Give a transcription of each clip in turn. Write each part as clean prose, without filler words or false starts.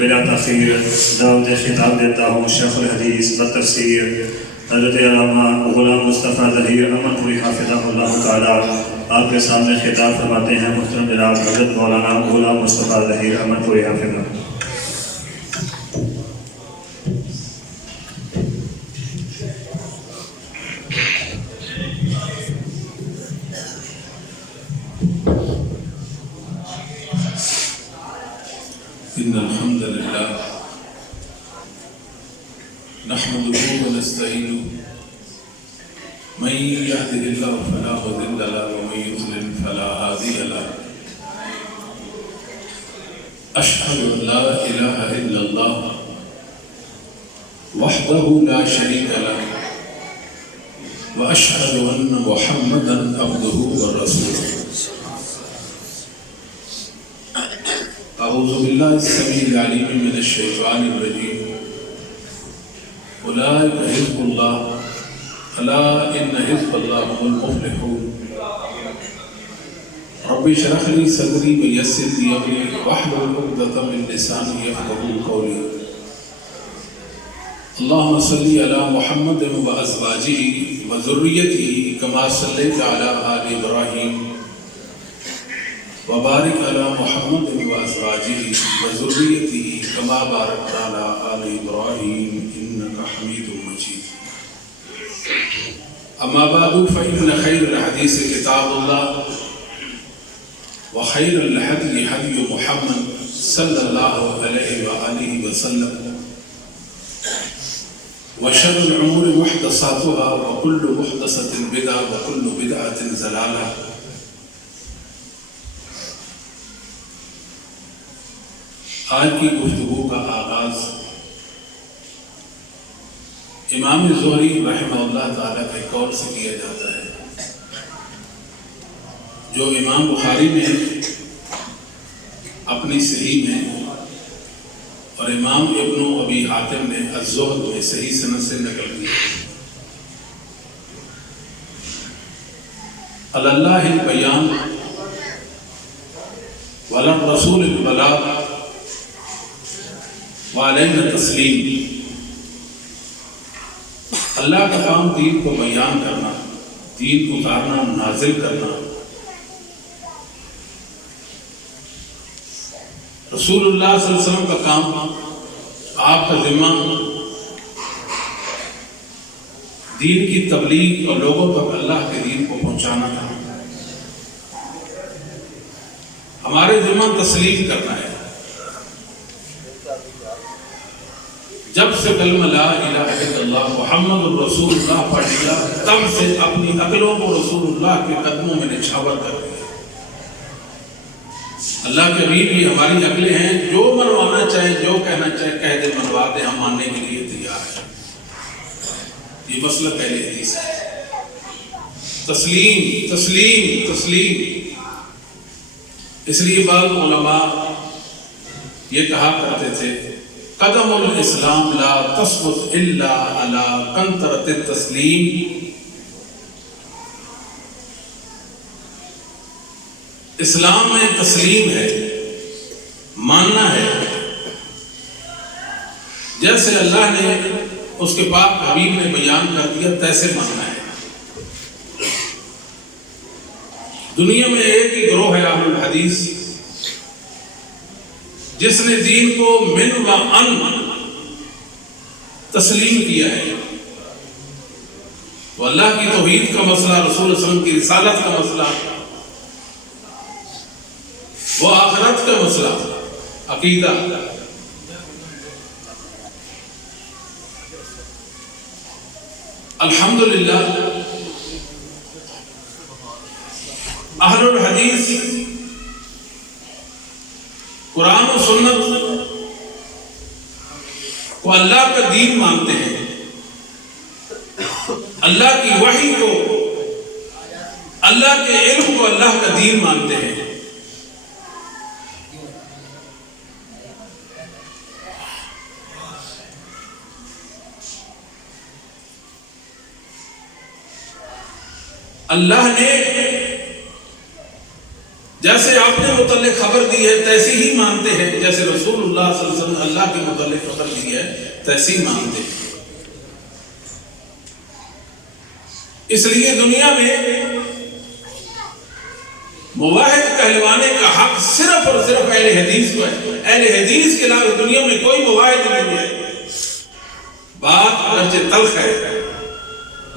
بلا تاخیر دعوت خطاب دیتا ہوں شیخ الحدیث بالتفسیر حضرت علامہ غلام مصطفیٰ ظہیر امن پوری حافظہ اللہ تعالیٰ آپ کے سامنے خطاب فرماتے ہیں محترم جناب حضرت مولانا غلام مصطفیٰ ظہیر امن پوری حافظہ۔ إن الحمد لله نحمده ونستعينه من يهده الله فلا مضل له ومن يضلل فلا هادي له أشهد أن لا إله إلا الله وحده لا شريك له وأشهد أن محمدا عبده ورسوله أعوذ بالله السميع العليم من الشيطان الرجيم أولئك حزب الله ألا إن حزب الله هم المفلحون رب اشرح لي صدري ويسر لي أمري واحلل عقدة من لساني يفقهوا قولي اللهم صل على محمد وأزواجه وذريته كما صليت على آل إبراهيم وبارك على محمد وأزواجه وذريته كما باركت على آل إبراهيم إنك حميد مجيد أما بعد فإن خير الحديث كتاب الله وخير الهدي هدي محمد صلى الله عليه وآله وسلم وشر الأمور محدثاتها وكل محدثة بدعة وكل بدعة ضلالة۔ آج کی گفتگو کا آغاز امام زہری رحمہ اللہ تعالیٰ کے قول سے کیا جاتا ہے، جو امام بخاری نے اپنی صحیح میں اور امام ابن ابی حاتم نے الزہد میں صحیح سند سے نقل کیا۔ اللہ البیان وللرسول البلاغ وعلینا تسلیم۔ اللہ کا کام دین کو بیان کرنا، دین اتارنا، نازل کرنا۔ رسول اللہ صلی اللہ علیہ وسلم کا کام، آپ کا ذمہ دین کی تبلیغ اور لوگوں تک اللہ کے دین کو پہنچانا تھا۔ ہمارے ذمہ تسلیم کرنا ہے۔ جب سے کلمہ لا الہ الا اللہ محمد الرسول اللہ پڑھ لیا، تب سے اپنی عقلوں کو رسول اللہ کے قدموں میں نچھاور کر دیا۔ اللہ کے حبیب یہ ہماری عقلیں ہیں، جو منوانا چاہے، جو کہنا چاہے کہہ دے، منوا دے، ہم ماننے کے لیے تیار ہیں۔ یہ مسئلہ اہل حدیث ہے، تسلیم تسلیم تسلیم۔ اس لیے بعض علماء یہ کہا کرتے تھے، قدم الاسلام لا تثبت الا على قنطرة التسلیم۔ اسلام میں تسلیم ہے، ماننا ہے، جیسے اللہ نے اس کے پاک حبیب نے بیان کر دیا تیسے ماننا ہے۔ دنیا میں ایک ہی گروہ ہے اہل الحدیث، جس نے دین کو من و ان تسلیم کیا ہے۔ وہ اللہ کی توحید کا مسئلہ، رسول صلی اللہ علیہ وسلم کی رسالت کا مسئلہ، وہ آخرت کا مسئلہ، عقیدہ۔ الحمدللہ اہل الحدیث قرآن و سنت کو اللہ کا دین مانتے ہیں، اللہ کی وحی کو، اللہ کے علم کو اللہ کا دین مانتے ہیں۔ اللہ نے جیسے آپ نے متعلق خبر دی ہے تیسی ہی مانتے ہیں، جیسے رسول اللہ صلی اللہ علیہ وسلم نے اللہ کے متعلق خبر دی ہے تیسی ہی مانتے ہیں۔ اس لیے دنیا میں مواحد کہلوانے کا حق صرف اور صرف اہل حدیث کو ہے۔ اہل حدیث کے علاوہ دنیا میں کوئی مواحد نہیں ہے۔ بات اگرچہ تلخ ہے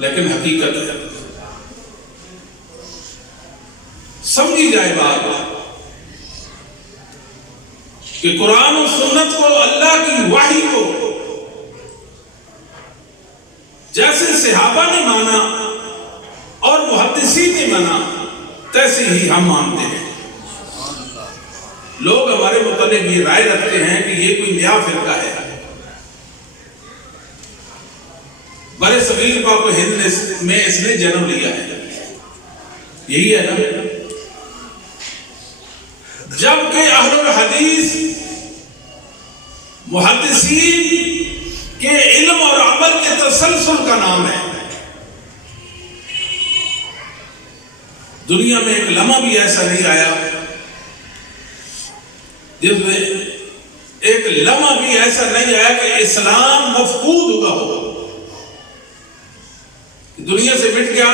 لیکن حقیقت ہے، سمجھی جائے بات کہ قرآن و سنت کو، اللہ کی وحی کو جیسے صحابہ نے مانا اور محدثین نے مانا تیسے ہی ہم مانتے ہیں۔ لوگ ہمارے متعلق یہ رائے رکھتے ہیں کہ یہ کوئی نیا فرقہ ہے، برے صغیر پاک و ہند میں اس نے جنم لیا ہے، یہی ہے نا؟ جبکہ اہل الحدیث محدثین کے علم اور عمل کے تسلسل کا نام ہے۔ دنیا میں ایک لمحہ بھی ایسا نہیں آیا جس میں ایک لمحہ بھی ایسا نہیں آیا کہ اسلام مفقود ہوا ہو، دنیا سے مٹ گیا،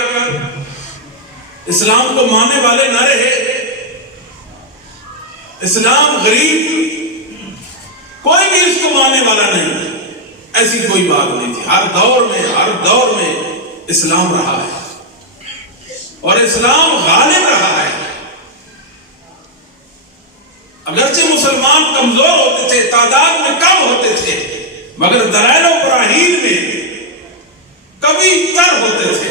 اسلام کو ماننے والے نہ رہے، اسلام غریب، کوئی بھی اس کو ماننے والا نہیں، ایسی کوئی بات نہیں تھی۔ ہر دور میں اسلام رہا ہے اور اسلام غالب رہا ہے۔ اگرچہ مسلمان کمزور ہوتے تھے، تعداد میں کم ہوتے تھے، مگر دلائل و براہین میں کبھی تر ہوتے تھے۔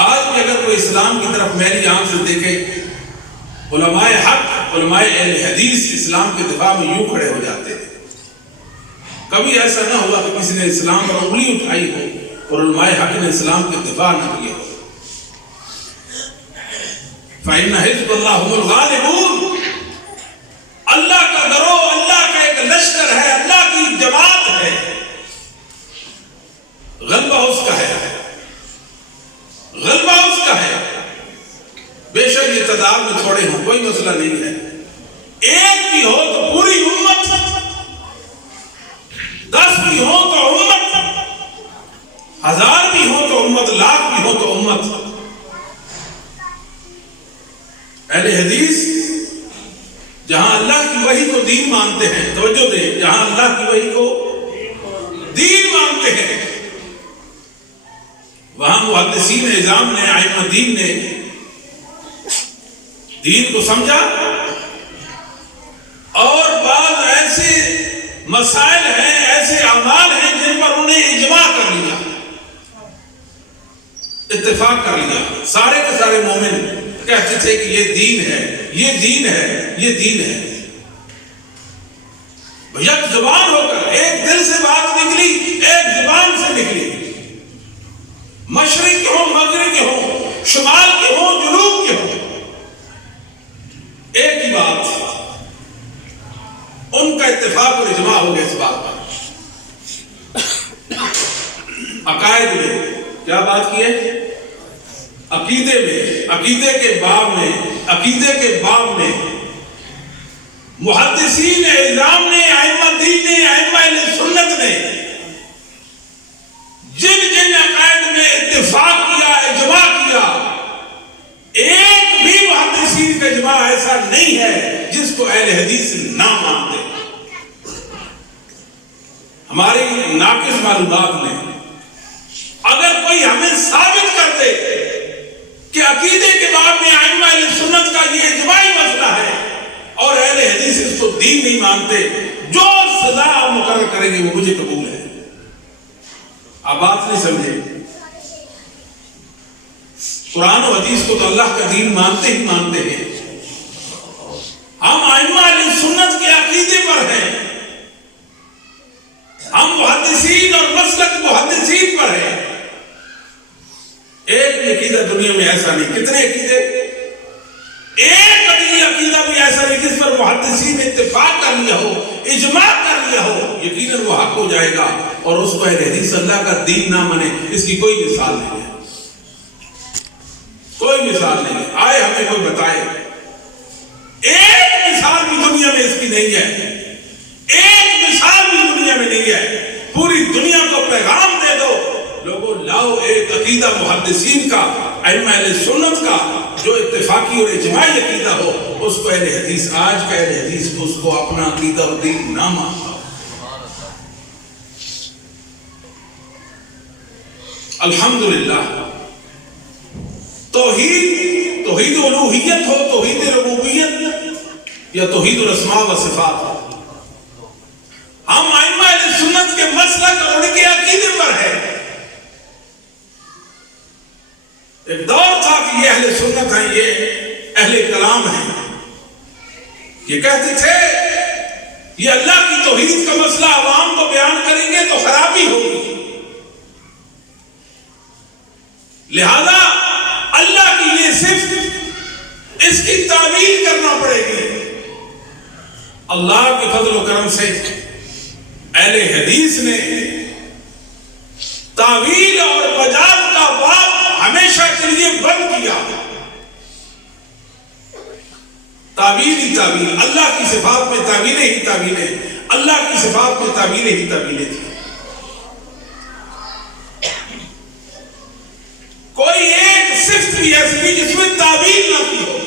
آج بھی اگر کوئی اسلام کی طرف میری آنکھ سے دیکھے، علماء حق، علماء اہل حدیث اسلام کے دفاع میں یوں کھڑے ہو جاتے ہیں۔ کبھی ایسا نہ ہوا کہ کسی نے اسلام پر انگلی اٹھائی ہو اور علماء حق نے اسلام کے دفاع نہ کیا ہو۔ فَإِنَّ حِزْبَ اللَّهِ هُمُ الْغَالِبُونَ، اللہ کا گروہ، اللہ کا ایک لشکر ہے، اللہ کی جماعت ہے، غلبہ اس کا ہے، غلبہ اس کا ہے۔ بے شک یہ تعداد میں تھوڑے ہوں، کوئی مسئلہ نہیں ہے، ایک بھی ہو تو پوری امت، 10 بھی ہو تو امت، 1000 بھی ہو تو امت، لاکھ بھی ہو تو امت۔ اہل حدیث جہاں اللہ کی وحی کو دین مانتے ہیں، توجہ دیں، جہاں اللہ کی وحی کو دین مانتے ہیں، وہاں محدثین اعظام نے، ائمہ دین نے دین کو سمجھا، اور بعض ایسے مسائل ہیں، ایسے اعمال ہیں جن پر انہیں اجماع کر لیا، اتفاق کر لیا۔ سارے کے سارے مومن کہتے تھے کہ یہ دین ہے، یہ دین ہے، یہ دین ہے۔ یک زبان ہو کر ایک دل سے بات نکلی، ایک زبان سے نکلی، مشرق کے ہوں، مغرب کے ہوں، شمال کے ہوں، جنوب کے ہوں، ایک ہی بات، ان کا اتفاق اور اجماع ہو گیا اس بات پر۔ عقائد میں کیا بات کی ہے؟ عقیدے میں، عقیدے کے باب میں محدثین اعظام نے، ائمہ دین نے، ائمہ اہل سنت نے جن عقائد میں اتفاق کیا، اجماع کیا، ایک بھی محدثین کا اجماع ایسا نہیں ہے جس کو اہل حدیث نہ مانتے۔ ہماری ناقص معلومات میں اگر کوئی ہمیں ثابت کر دے کہ عقیدے کے باب میں ائمہ اہل سنت کا یہ اجماعی مسئلہ ہے اور اہل حدیث اس کو دین نہیں مانتے، جو سزا آپ مقرر کریں گے وہ مجھے قبول ہے۔ آپ بات نہیں سمجھے؟ قرآن و حدیث کو تو اللہ کا دین مانتے ہی مانتے ہیں، ہم ائمہ اہل سنت کے عقیدے پر ہیں، ہم محدثین اور مسلک محدثین پر ہیں۔ ایک بھی عقیدہ دنیا میں ایسا نہیں، کتنے عقیدے؟ ایک عقیدہ بھی ایسا نہیں جس پر محدثین نے اتفاق کر لیا ہو، اجماع کر لیا ہو، یقیناً وہ حق ہو جائے گا، اور اس کو اہل حدیث اللہ کا دین نہ مانے، اس کی کوئی مثال نہیں ہے، کوئی مثال نہیں ہے۔ آئے ہمیں کوئی بتائے. ایک مثال بھی دنیا میں اس کی نہیں ہے, ایک مثال بھی دنیا میں نہیں ہے. پوری دنیا کو پیغام دے دو, لوگوں لاؤ ایک عقیدہ محدثین کا, ائمہ اہل سنت کا, جو اتفاقی اور اجماعی عقیدہ ہو, اس کو اہل حدیث, آج کا اہل حدیث اس کو اپنا عقیدہ اور دین نہ مانتا. الحمدللہ توحید الوہیت ہو, توحید ربوبیت یا توحید الاسماء و صفات ہو, ہم ائمہ اہل سنت کے مسلک اور ان کے عقیدے پر ہے. ایک دور تھا کہ یہ اہل سنت ہیں, یہ اہل کلام ہیں, یہ کہتے تھے یہ اللہ کی توحید کا مسئلہ عوام کو بیان کریں گے تو خرابی ہوگی, لہذا اللہ کی یہ صفت اس کی تعویل کرنا پڑے گی. اللہ کے فضل و کرم سے اہل حدیث نے تعویل اور مجاز کا باب ہمیشہ کے لیے بند کیا. تعویل ہی تعویل, اللہ کی صفات میں تعویلیں ہی تعویلیں, اللہ کی صفات میں تعویلیں ہی تعویلیں تھیں. کوئی ایک صفت بھی ایسی نہیں جس میں تعویل نہ کی ہو.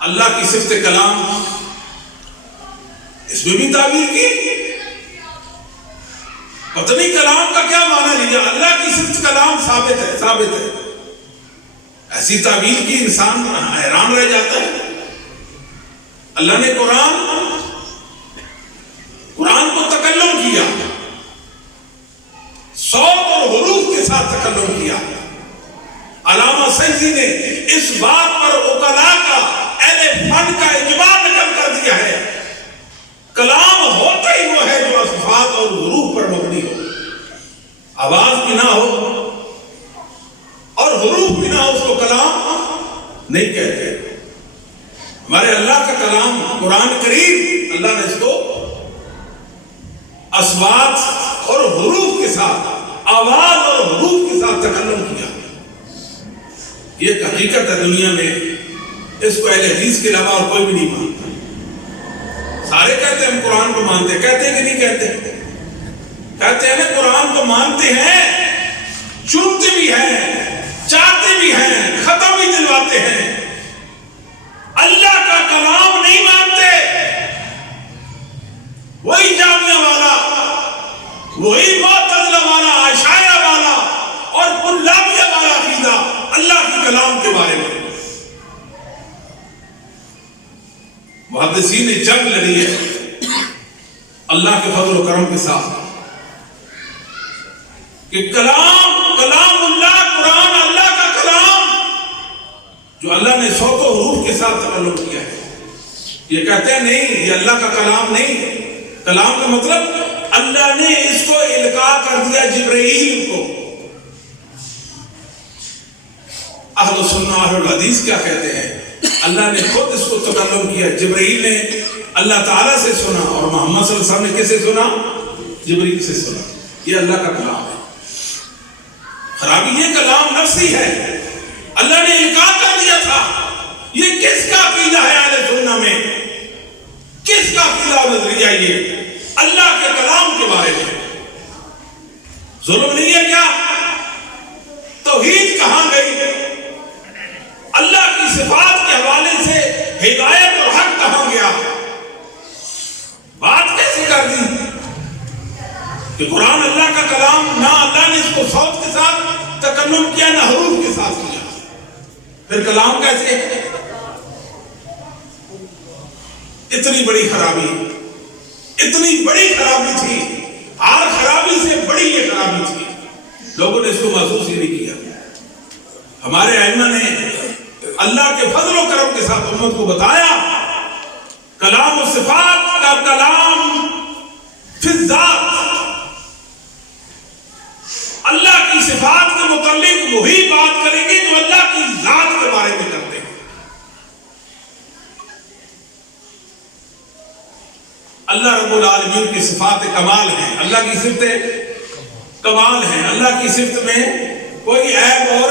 اللہ کی صفت کلام, اس میں بھی تعویل کی. پتہ نہیں کلام کا کیا معنی لیا, اللہ کی صفت کلام ثابت ہے, ثابت ہے. ایسی تعویل کی انسان حیران رہ جاتا ہے. اللہ نے قرآن کو تکلم کیا, صوت اور حروف کے ساتھ تکلم کیا. علامہ سیدی نے اس بات پر عقلاء کا, اہل فن کا اجماع نقل کر دیا ہے, کلام ہوتا ہی وہ ہے جو صفات اور حروف پر مبنی ہو. آواز بھی نہ ہو اور حروف بھی نہ ہو, اس کو کلام نہیں کہتے. ہمارے اللہ کا کلام قرآن کریم, اللہ نے اس کو اصوات اور حروف کے ساتھ, آواز اور حروف کے ساتھ تکلم کیا. یہ ایک حقیقت ہے دنیا میں, اس کو اہل حدیث کے علاوہ اور کوئی بھی نہیں مانتا. سارے کہتے ہیں ہم قرآن کو مانتے ہیں, کہتے ہیں کہ نہیں کہتے؟ کہتے ہیں نا قرآن کو مانتے ہیں, چنتے بھی ہیں, چاہتے بھی ہیں, ختم بھی دلواتے ہیں. اللہ کا کلام نہیں مانتے. وہی جامعہ والا, وہی معتزلہ والا, اشاعرہ والا اور کلابیہ والا عقیدہ اللہ کے کلام کے بارے میں. محدثین نے جنگ لڑی ہے اللہ کے فضل و کرم کے ساتھ کہ کلام اللہ, قرآن اللہ کا کلام جو اللہ نے صوت و حروف کے ساتھ تکلم کیا ہے. یہ کہتے ہیں نہیں, یہ اللہ کا کلام نہیں. کلام کا مطلب اللہ نے اس کو القاء کر دیا جبرائیل کو. اہل سنہ اہل الحدیث کیا کہتے ہیں؟ اللہ نے خود اس کو تکلم کیا. جبرائیل نے اللہ تعالیٰ سے سنا اور محمد صلی اللہ علیہ وسلم نے کسے سنا؟ جبرائیل سے سنا. یہ اللہ کا کلام ہے. خرابی یہ کلام نفسی ہے, اللہ نے القاء کر دیا تھا. یہ کس کا عقیدہ ہے اہل سنہ میں؟ کس کا عقیدہ نظریہ یہ اللہ کے کلام کے بارے میں؟ ظلم نہیں ہے کیا؟ توحید کہاں گئی؟ اللہ کی صفات کے حوالے سے ہدایت اور حق کہاں گیا؟ بات کیسے کر دی کہ قرآن اللہ کا کلام, نہ اللہ نے اس کو صوت کے ساتھ تکلم کیا نہ حروف کے ساتھ کیا, پھر کلام کیسے؟ اتنی بڑی خرابی, اتنی بڑی خرابی تھی, ہر خرابی سے بڑی یہ خرابی تھی. لوگوں نے اس کو محسوس ہی نہیں کیا. ہمارے ائمہ نے اللہ کے فضل و کرم کے ساتھ امت کو بتایا کلام و صفات کا کلام فی الذات, اللہ کی صفات کے متعلق وہی بات کریں گے جو اللہ کی ذات کے بارے میں کرتے ہیں. اللہ رب العالمین کی صفات کمال ہیں, اللہ کی صفت کمال ہیں, اللہ کی صفت میں کوئی عیب اور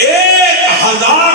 1000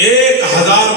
1000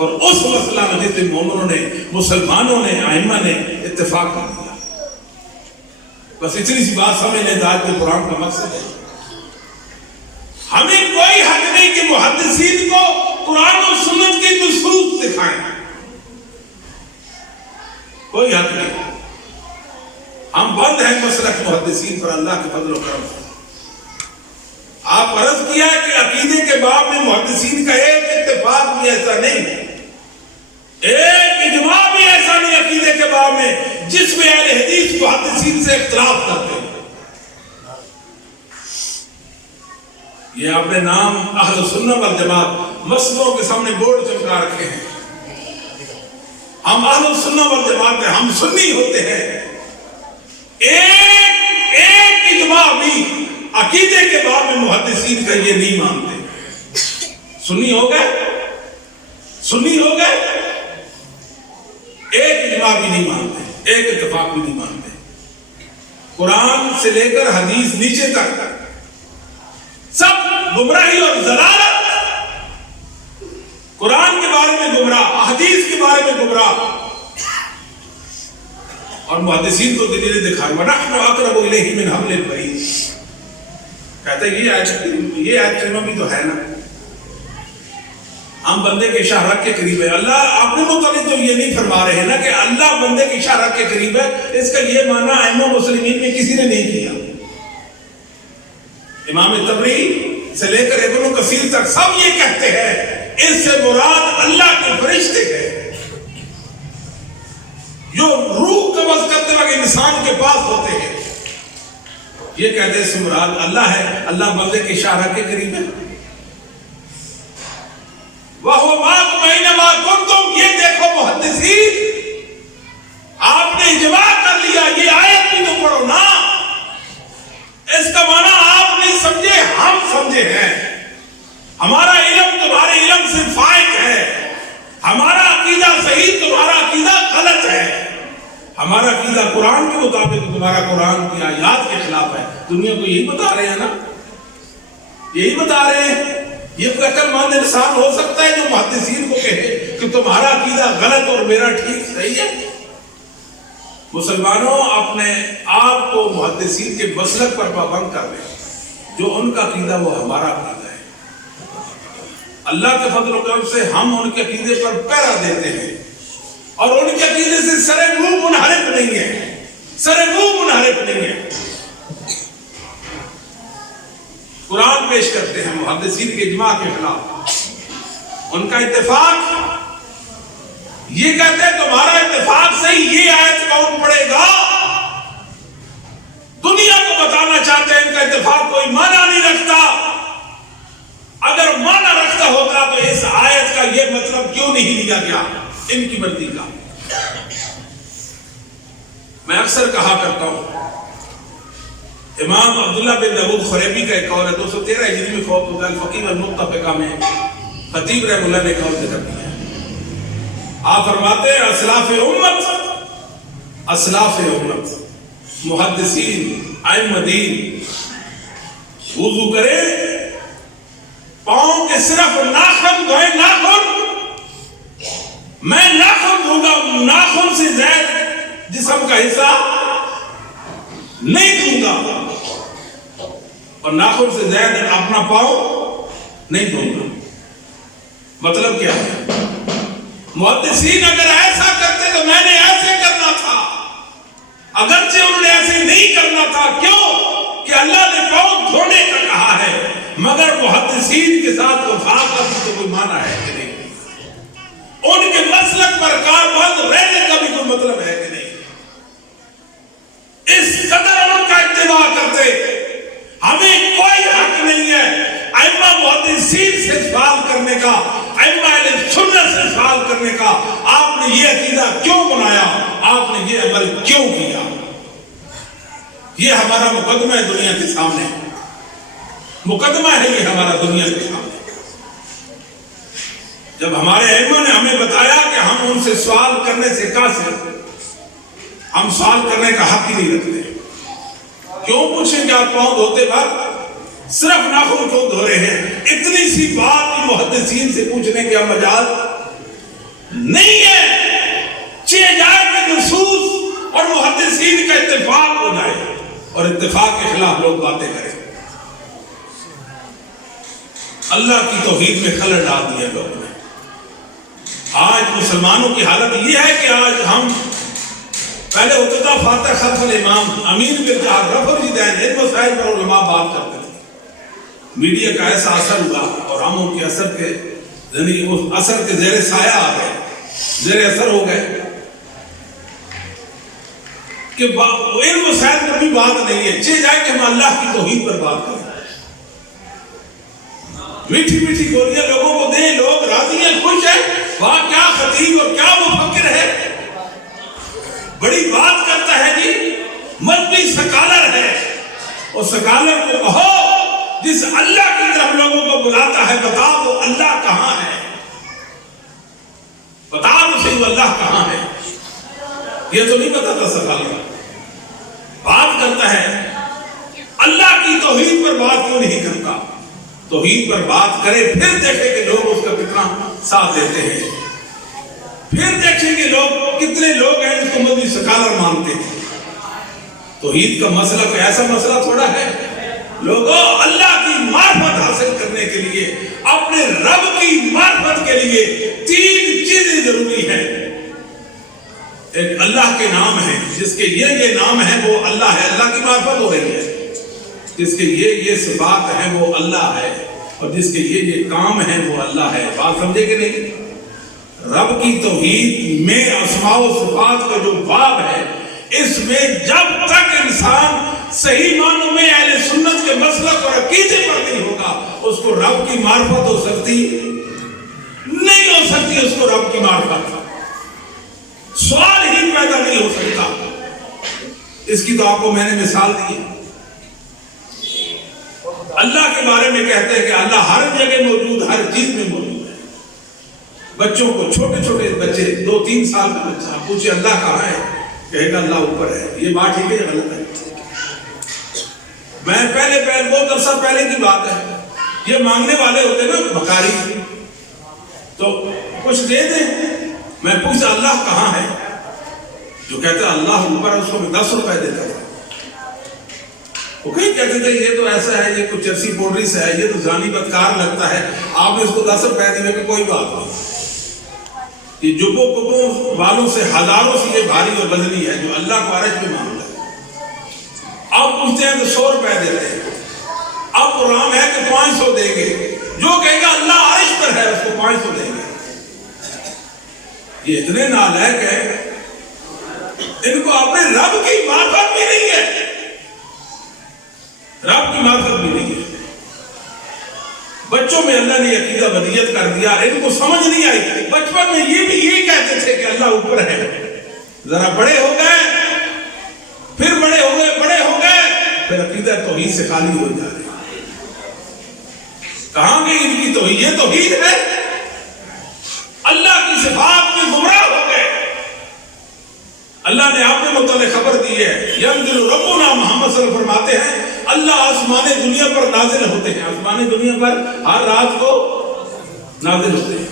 اور اس مسئلہ میں جتنے مومنوں نے، مسلمانوں نے، ائمہ نے اتفاق کر دیا. بس اتنی سی بات سمجھ لیں آج کے قرآن کا مقصد ہے. ہمیں کوئی حق نہیں کہ محدثین کو قرآن و سنت کی نصوص دکھائیں، کوئی حق نہیں. ہم بند ہیں مسلک محدثین پر اللہ کے فضل و کرم سے. آپ عرض کیا ہے کہ عقیدے کے باب میں محدثین کا ایک اتفاق بھی ایسا نہیں ہے، ایک اجماع بھی ایسا نہیں عقیدے کے باب میں جس میں اہل حدیث محدثین سے اختلاف کرتے ہیں. یہ اپنے نام اہل سنت والجماعت مسجدوں کے سامنے بورڈ چمکا رکھے ہیں. ہم اہل سنت والجماعت ہیں، ہم سنی ہوتے ہیں. ایک اجماع بھی عقیدے کے باب میں محدثین کا یہ نہیں مانتے. سنی ہو گئے، سنی ہو گئے، ایک اجماع بھی نہیں مانتے، ایک اتفاق بھی نہیں مانتے. قرآن سے لے کر حدیث نیچے تک سب گمراہی اور ضلالت. قرآن کے بارے میں گمراہ، حدیث کے بارے میں گمراہ، اور محدثین کو دلیل دکھائے وَنَحْنُ أَقْرَبُ إِلَيْهِ مِنْ حَبْلِ الْوَرِيدِ. کہتے ہیں یہ آیت کریمہ بھی تو ہے نا، ہم بندے کے اشارت کے قریب ہے. اللہ آپ نے مطلب تو یہ نہیں فرما رہے ہیں نا کہ اللہ بندے کے اشارت کے قریب ہے. اس کا یہ معنی ائمہ مسلمین میں کسی نے نہیں کیا. امام طبری سے لے کر ابن کثیر تک سب یہ کہتے ہیں اس سے مراد اللہ کے فرشتے ہیں جو روح قبض کرتے وقت انسان کے پاس ہوتے ہیں. یہ کہتے ہیں اس سے مراد اللہ ہے، اللہ بندے کے اشارہ کے قریب ہے. وَهُوَ مَعَكُمْ أَيْنَمَا كُنتُمْ. یہ دیکھو محدثین، آپ نے اجماع کر لیا. یہ آیت بھی تو پڑھو نا. اس کا معنی آپ نہیں سمجھے، ہم سمجھے ہیں. ہمارا علم تمہارے علم سے فائق ہے، ہمارا عقیدہ صحیح، تمہارا عقیدہ غلط ہے. ہمارا عقیدہ قرآن کے مطابق، تمہارا قرآن کی آیات کے خلاف ہے. دنیا کو یہی بتا رہے ہیں نا، یہی بتا رہے ہیں. یہ عقل مند انسان ہو سکتا ہے جو محدثین کو کہے کہ تمہارا عقیدہ غلط اور میرا ٹھیک صحیح ہے. مسلمانوں اپنے آپ کو محدثین کے مسلک پر پابند کر لیں. جو ان کا عقیدہ وہ ہمارا عقیدہ ہے. اللہ کے فضل و کرم سے ہم ان کے عقیدے پر پیرا دیتے ہیں اور ان کے عقیدے سے سرے منہ منحرف نہیں ہے، سرے منہ منحرف نہیں ہے. قرآن پیش کرتے ہیں محدثین کے اجماع کے خلاف، ان کا اتفاق. یہ کہتے ہیں تمہارا اتفاق سے یہ آیت کون پڑھے گا؟ دنیا کو بتانا چاہتے ہیں ان کا اتفاق کوئی معنی نہیں رکھتا. اگر معنی رکھتا ہوتا تو اس آیت کا یہ مطلب کیوں نہیں لیا گیا ان کی مرضی کا. میں اکثر کہا کرتا ہوں، امام عبداللہ بن داؤد خریبی کا ایک قول ہے، 213 ہجری میں فوت ہوتا ہے. الفقیہ والمتفقہ میں خطیب رحمہ اللہ نے قول ذکر کیا ہے. آپ فرماتے ہیں اسلاف امت محدثین ائمہ دین وضو کرے، پاؤں کے صرف ناخن دھوئے. ناخن میں ناخن دھوں گا، ناخن سے زائد جسم کا حصہ نہیں دوں گا، اور ناخن سے زائد اپنا پاؤں نہیں دوں گا. مطلب کیا ہے؟ محدثین اگر ایسا کرتے تو میں نے ایسے کرنا تھا. اگرچہ انہوں نے ایسے نہیں کرنا تھا، کیوں کہ اللہ نے پاؤں دھونے کا کہا ہے، مگر محدثین کے ساتھ وفاق کرنے تو کوئی معنی ہے کہ نہیں؟ ان کے مسلک پر کاربند رہنے کا بھی کوئی مطلب ہے کہ نہیں؟ اس قدر ان کا اتباع کرتے. ہمیں کوئی حق نہیں ہے ائمہ محدثین سے سوال کرنے کا، ائمہ اہل سنت سے سوال کرنے کا. آپ نے یہ عقیدہ کیوں بنایا؟ آپ نے یہ عمل کیوں کیا؟ یہ ہمارا مقدمہ ہے دنیا کے سامنے، مقدمہ ہے یہ ہمارا دنیا کے سامنے. جب ہمارے ائمہ نے ہمیں بتایا کہ ہم ان سے سوال کرنے سے قاصر، ہم سوال کرنے کا حق ہی نہیں رکھتے. کیوں پوچھیں کہ آپ پاؤں دھوتے وقت صرف ناخن کیوں دھو رہے ہیں؟ اتنی سی بات محدثین سے پوچھنے کے مجال. نہیں ہے، چاہے جائے کہ نصوص اور محدثین کا اتفاق ہو جائے اور اتفاق کے خلاف لوگ باتیں کریں۔ اللہ کی توحید میں خلل ڈال دیا لوگوں نے۔ آج مسلمانوں کی حالت یہ ہے کہ آج ہم پہلے ہوتا تھا فاتح خلف الامام، امین بالجہر، رفع الیدین، ان مسائل پر علماء بات کرتے تھے۔ میڈیا کا ایسا اثر ہوا اور ہم ان کے اثر کے یعنی اس اثر کے زیر سایہ آ گئے، زیر اثر ہو گئے کہ ان مسائل پر بھی بات نہیں ہے، چاہے جائے کہ ہم اللہ کی توحید پر بات کریں، میٹھی میٹھی گولیاں لوگوں کو دیں، لوگ راضی ہیں، خوش ہیں، وہاں کیا خطیب اور کیا مفکر ہے، بڑی بات کرتا ہے جی، مذہبی سکالر ہے، اور سکالر کو کہو جس اللہ کی طرف لوگوں کو بلاتا ہے، بتاؤ وہ اللہ کہاں ہے، بتاؤ اسے وہ اللہ کہاں ہے۔ یہ تو نہیں پتا تھا سکالر، بات کرتا ہے، اللہ کی توحید پر بات کیوں نہیں کرتا؟ توحید پر بات کرے، پھر دیکھیں کہ لوگ اس کا کتنا ساتھ دیتے ہیں، پھر دیکھیں کہ لوگ کتنے لوگ ہیں اس کو مذہبی سکالر مانتے ہیں۔ توحید کا مسئلہ کوئی ایسا مسئلہ تھوڑا ہے، لوگوں اللہ کی معرفت حاصل کرنے کے لیے، اپنے رب کی معرفت کے لیے 3 چیزیں ضروری ہیں۔ ایک اللہ کے نام ہے، جس کے یہ نام ہے وہ اللہ ہے، اللہ کی معرفت ہو رہی ہے، جس کے یہ صفات ہیں وہ اللہ ہے، اور جس کے یہ کام ہیں وہ اللہ ہے۔ بات سمجھے کہ نہیں؟ رب کی توحید میں اسماء و صفات کا جو باب ہے، اس میں جب تک انسان صحیح معنوں میں اہل سنت کے مسلک اور عقیدے پر نہیں ہوگا، اس کو رب کی معرفت ہو سکتی نہیں، ہو سکتی اس کو رب کی معرفت، سوال ہی پیدا نہیں ہو سکتا۔ اس کی تو آپ کو میں نے مثال دی ہے۔ اللہ کے بارے میں کہتے ہیں کہ اللہ ہر جگہ موجود، ہر چیز میں موجود ہے۔ بچوں کو، چھوٹے چھوٹے بچے 2-3 سال کا بچہ پوچھے اللہ کہاں ہے، کہے گا اللہ اوپر ہے۔ یہ بات ٹھیک ہے یا غلط ہے؟ میں پہلے بہت عرصہ پہلے کی بات ہے، یہ مانگنے والے ہوتے نا بھکاری، تو کچھ دے دیں، میں پوچھا اللہ کہاں ہے، جو کہتے ہیں اللہ اوپر ہے، اس کو میں 10 روپے دیتا تھا۔ وہ کہیں کہتے تھے یہ تو ایسا ہے، یہ کچھ چرسی پوڈری سے ہے، یہ تو زانی بدکار لگتا ہے، آپ نے اس کو 10 روپے دینے کہ کوئی بات نہیں۔ یہ جبوں کبوں والوں سے ہزاروں سے یہ بھاری اور وزنی ہے جو اللہ کو عرش میں معاملہ ہے۔ اب پوچھتے ہیں تو 100 روپے دیتے ہیں، اب پروگرام ہے کہ 500 دیں گے، جو کہے گا اللہ عرش پر ہے اس کو 500 دیں گے۔ یہ اتنے نالائق ہے، ان کو اپنے رب کی معرفت بھی نہیں ہے، رب کی معرفت بھی نہیں ہے۔ بچوں میں اللہ نے عقیدہ بدیت کر دیا، ان کو سمجھ نہیں آئی۔ بچپن میں یہ بھی یہی کہتے تھے کہ اللہ اوپر ہے، ذرا بڑے ہو گئے، پھر بڑے ہو گئے، پھر عقیدہ توحید سے خالی ہو جا رہے۔ کہاں گئی ان کی توحید؟ یہ توحید ہے؟ اللہ کی صفات میں گمراہ ہو گئے۔ اللہ نے اپنے متعلق خبر دی ہے، ینزل ربنا، محمد صلی اللہ علیہ وسلم فرماتے ہیں اللہ آسمان دنیا پر نازل ہوتے ہیں، آسمان دنیا پر ہر رات کو نازل ہوتے ہیں۔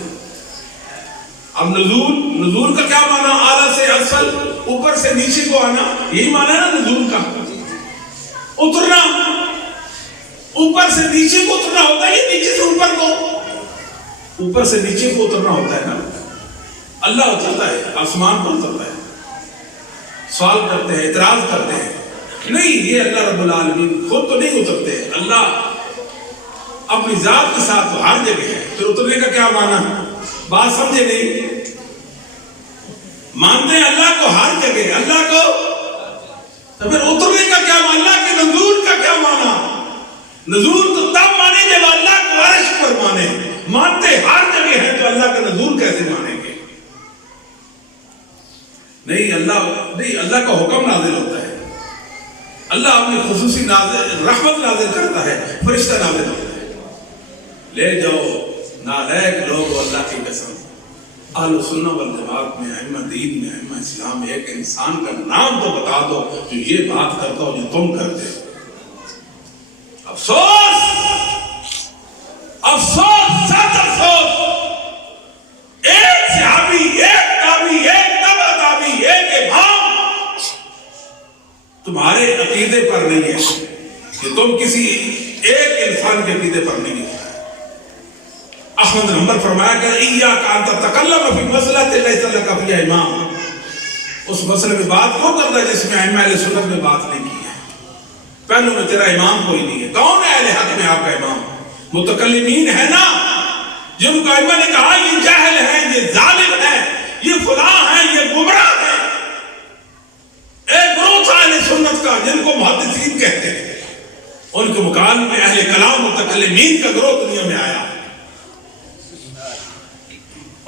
اب نزول کا کیا معنی؟ اعلیٰ سے اسفل، اوپر سے نیچے کو آنا، یہی معنی ہے نا نزول کا، اترنا، اوپر سے نیچے کو اترنا ہوتا ہے، یہ نیچے سے اوپر کو، اوپر سے نیچے کو اترنا ہوتا ہے نا۔ اللہ اترتا ہے، آسمان پر اترتا ہے، سوال کرتے ہیں، اعتراض کرتے ہیں، نہیں یہ اللہ رب العالمین خود تو نہیں اترتے، اللہ اپنی ذات کے ساتھ تو ہر جگہ ہے۔ پھر اترنے کا کیا معنی ہے؟ بات سمجھے نہیں؟ مانتے ہیں اللہ کو ہر جگہ، اللہ کو، تو پھر اترنے کا کیا معنی؟ اللہ کے نزول کا کیا معنی؟ نزول تو تب مانے جب اللہ کو عرش پر مانے، مانتے ہر جگہ ہے تو اللہ کا نزول کیسے مانیں گے؟ نہیں، اللہ کا حکم نازل ہوتا ہے، اللہ اپنی خصوصی رحمت نازل کرتا ہے، فرشتہ نازل ہوتا ہے۔ لے جاؤ نالائق لوگ، اللہ کی قسم، اہل سنت والجماعت میں، ائمہ دین میں، ائمہ اسلام میں ایک انسان کا نام تو بتا دو جو یہ بات کرتا ہو جو تم کرتے ہو۔ افسوس، افسوس، سخت افسوس، ایک صحابی، عقیدے پر نہیں ہے کہ تم کسی ایک انسان کے عقیدے پر نہیں ہے۔ احمد نے نمبر فرمایا کہ ایاک ان تتکلم فی مسئلہ لیس لک فیہ امام، اس مسئلے میں بات کیوں کرتا ہے جس میں ائمہ اہل سنت میں بات نہیں کی ہے؟ پہلو میں تیرا امام کوئی نہیں ہے۔ کون ہے اہل حق میں آپ کا امام؟ متکلمین ہے نا، جن کو ائمہ نے کہا یہ جاہل ہیں، یہ ظالم ہیں، یہ فلاں ہیں، یہ گمراہ ہیں۔ ایک گروہ تھا اہل سنت کا جن کو محدثین کہتے ہیں، ان کے مقابلے میں اہل کلام متکلمین کا گروہ دنیا میں آیا،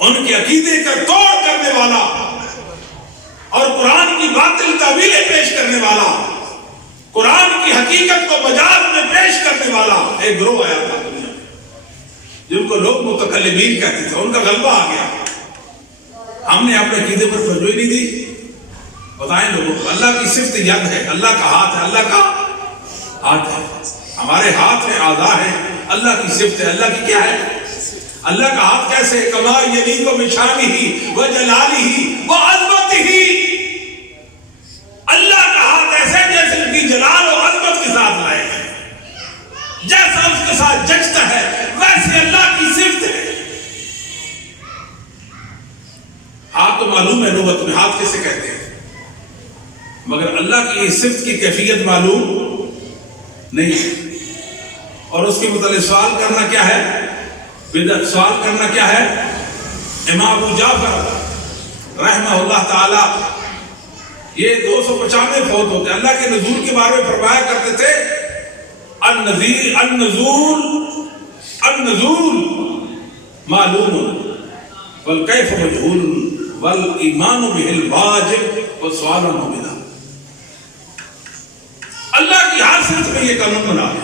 ان کے عقیدے کا توڑ کرنے والا اور قرآن کی باطل تعویلیں پیش کرنے والا، قرآن کی حقیقت کو مجاز میں پیش کرنے والا ایک گروہ آیا تھا دنیا میں، جن کو لوگ متکلمین کہتے تھے۔ ان کا غلبہ آ گیا، ہم نے اپنے عقیدے پر توجہ نہیں دی۔ بتائیں لوگوں کو، اللہ کی صفت ید ہے، اللہ کا ہاتھ ہے، اللہ کا ہاتھ ہے، ہمارے ہاتھ میں اعضاء ہیں، اللہ کی صفت ہے، اللہ کی کیا ہے؟ اللہ کا ہاتھ کیسے؟ کما یلیق بشانہ و جلالہ و عظمتہ، اللہ کا ہاتھ ایسے جیسے اس کی جلال و عظمت کے ساتھ لائے ہیں، جیسا اس کے ساتھ جچتا ہے ویسے اللہ کی صفت ہے۔ ہاتھ تو معلوم ہے لغت میں، ہاتھ کسے کہتے ہیں، مگر اللہ کی صفت کی کیفیت معلوم نہیں ہے، اور اس کے متعلق سوال کرنا کیا ہے؟ بدعت۔ سوال کرنا کیا ہے؟ امام ابو جعفر رحمہ اللہ تعالی یہ 295 فوت ہوتے ہیں، اللہ کے نزول کے بارے میں فرمایا کرتے تھے النزول معلوم والکیف مجہول والایمان بہ الواجب والسؤال عنہ بدعہ۔ اللہ کی ہر صفت میں یہ قانون بنا ہے،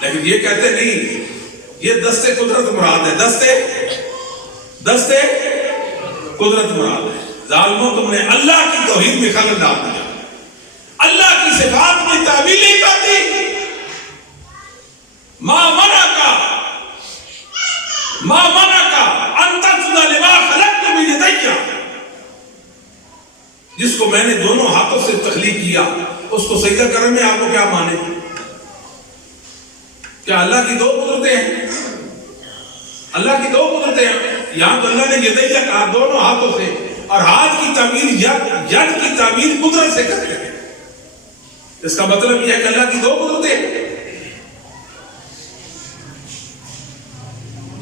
لیکن یہ کہتے نہیں یہ دستے قدرت مراد ہے، دستے قدرت مراد ہے۔ ظالموں، تم نے اللہ کی توحید میں خلل ڈال دیا، اللہ کی صفات میں تعویلیں کر دی۔ ما منعک ان تسجد لما خلقت بیدی، جس کو میں نے دونوں ہاتھوں سے تخلیق کیا اس کو سجدہ کرنے میں آپ کو کیا مانے؟ کیا اللہ کی دو قدرتیں ہیں؟ اللہ کی دو قدرتیں ہیں، یہاں تو اللہ نے یدیہ کہا دونوں ہاتھوں سے، اور ہاتھ کی تعبیر ید کی تعبیر قدرت سے کرتے ہیں۔ اس کا مطلب یہ ہے کہ اللہ کی دو قدرتیں،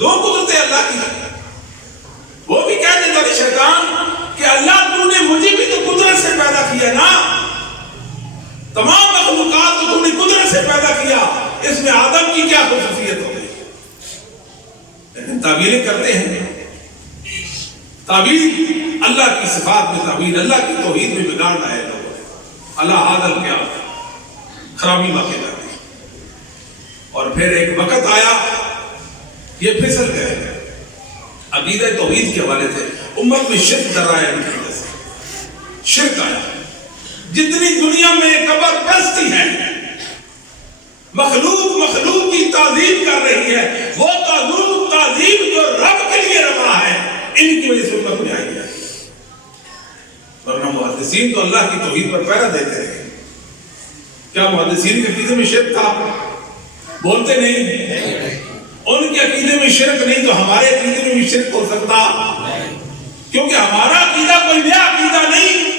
دو قدرتیں اللہ کی ہیں۔ وہ بھی کہتے تھے شیطان کہ اللہ تو نے مجھے بھی تو قدرت سے پیدا کیا نا، تمام مخلوقات کو تو نے قدرت سے پیدا کیا، اس میں آدم کی کیا خصوصیت ہو گئی؟ لیکن تعبیریں کرتے ہیں، تعبیر اللہ کی صفات میں تعبیر، اللہ کی توحید میں بگاڑ لائے لوگ، اللہ عادل کیا خرابی واقع کرتے ہیں۔ اور پھر ایک وقت آیا یہ پھسل گئے، عقیدہ توحید کے حوالے سے امت میں شرک در آیا، ان کی وجہ سے شرک آیا۔ جتنی دنیا میں قبر پرستی ہے، مخلوق کی تعظیم کر رہی ہے، وہ تعظیم جو رب کے لیے روا ہے، ان کی وجہ سے امت میں آئی ہے۔ ورنہ محدثین تو اللہ کی توحید پر پہرا دیتے رہے۔ کیا محدثین کے عقیدے میں شرک تھا؟ بولتے نہیں۔ ان کے عقیدے میں شرک نہیں تو ہمارے عقیدے میں بھی شرک ہو سکتا، کیونکہ ہمارا عقیدہ کوئی نیا عقیدہ نہیں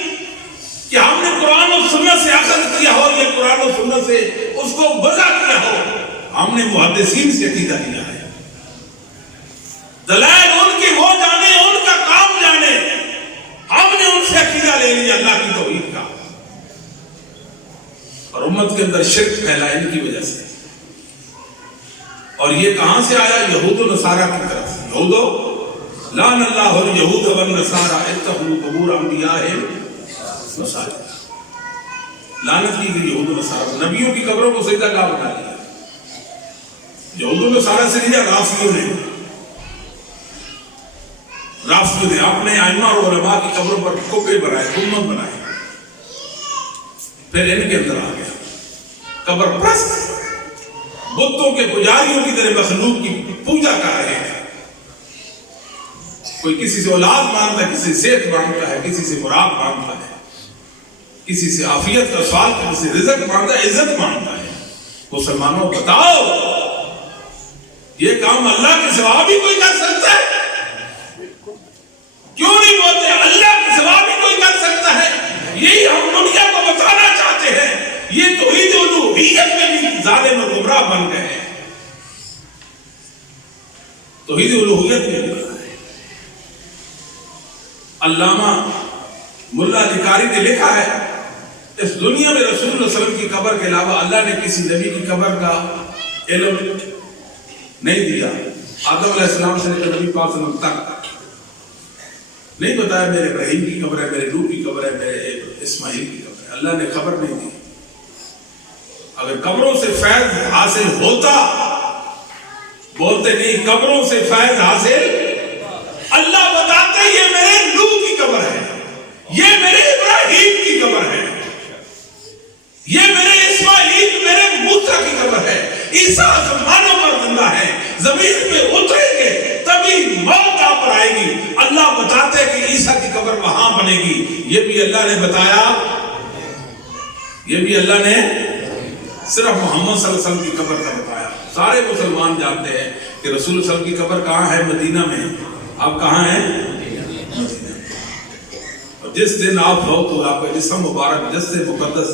کہ ہم نے قرآن و سنت سے اخذ کیا ہو یا قرآن و سنت سے اس کو وضع کیا ہو، ہم نے محدثین سے عقیدہ لیا ہے۔ دلائل ان کی وہ جانے، ان کا کام جانے، ہم نے ان سے عقیدہ لے لیا اللہ کی توحید کا، اور امت کے اندر شرک پھیلا ان کی وجہ سے۔ اور یہ کہاں سے آیا؟ یہود و نصارہ کی طرف سے۔ یہود لعن اللہ الیہود والنصارى اتخذوا قبور انبیائہم مساجد، لعنت کی گئی یہود و نصارہ، نبیوں کی قبروں کو سجدہ گاہ بنا دیا۔ یہود و نصارہ سے لیا رافضیوں نے اپنے ائمہ اور علماء کی قبروں پر کوکے بنائے، گنبد بنائے۔ پھر ان کے اندر آ گیا قبر پرست، بتوں کے پجاریوں کی طرح مخلوق کی پوجا کر رہے ہیں۔ کوئی کسی سے اولاد مانگتا ہے، کسی سے صحت مانگتا ہے، کسی سے مراد مانگتا ہے، کسی سے عافیت کا سوال کرنے سے رزق مانگتا ہے، عزت مانگتا ہے۔ مسلمانوں بتاؤ یہ کام اللہ کے سوا بھی کوئی کر سکتا ہے؟ کیوں نہیں بولتے اللہ کے سوا بھی کوئی کر سکتا ہے؟ یہی ہم دنیا کو بتانا چاہتے ہیں۔ یہ توحید الوہیت میں بھی ظالم اور گمراہ بن گئے ہیں، توحید الوہیت میں بھی۔ علامہ ملا علی قاری نے لکھا ہے اس دنیا میں رسول اللہ صلی اللہ علیہ وسلم کی قبر کے علاوہ اللہ نے کسی نبی کی قبر کا علم نہیں دیا۔ آدم علیہ السلام سے لے کر نبی پاک صلی اللہ علیہ وسلم تک نہیں بتایا میرے ابراہیم کی قبر ہے، میرے نوح کی قبر ہے، میرے اسماعیل کی قبر ہے، اللہ نے خبر نہیں دی۔ اگر قبروں سے فیض حاصل ہوتا، بولتے نہیں قبروں سے فیض حاصل، اللہ بتاتے یہ میرے نوح کی قبر ہے، یہ میرے ابراہیم کی قبر ہے، یہ میرے اسماعیل میرے موسیٰ کی قبر ہے۔ عیسیٰ آسمانوں پر زندہ ہے، زمین پہ اتریں گے تبھی موت آپ پر آئے گی۔ اللہ بتاتے کہ عیسیٰ کی قبر وہاں بنے گی، یہ بھی اللہ نے بتایا، یہ بھی اللہ نے صرف محمد صلی اللہ علیہ وسلم کی قبر کا بتایا۔ سارے مسلمان جانتے ہیں کہ رسول اللہ صلی اللہ علیہ وسلم کی قبر کہاں ہے؟ مدینہ میں۔ آپ کہاں ہیں؟ مدینہ۔ اور جس دن آپ فوت ہو، آپ کا جسم مبارک جسد مقدس،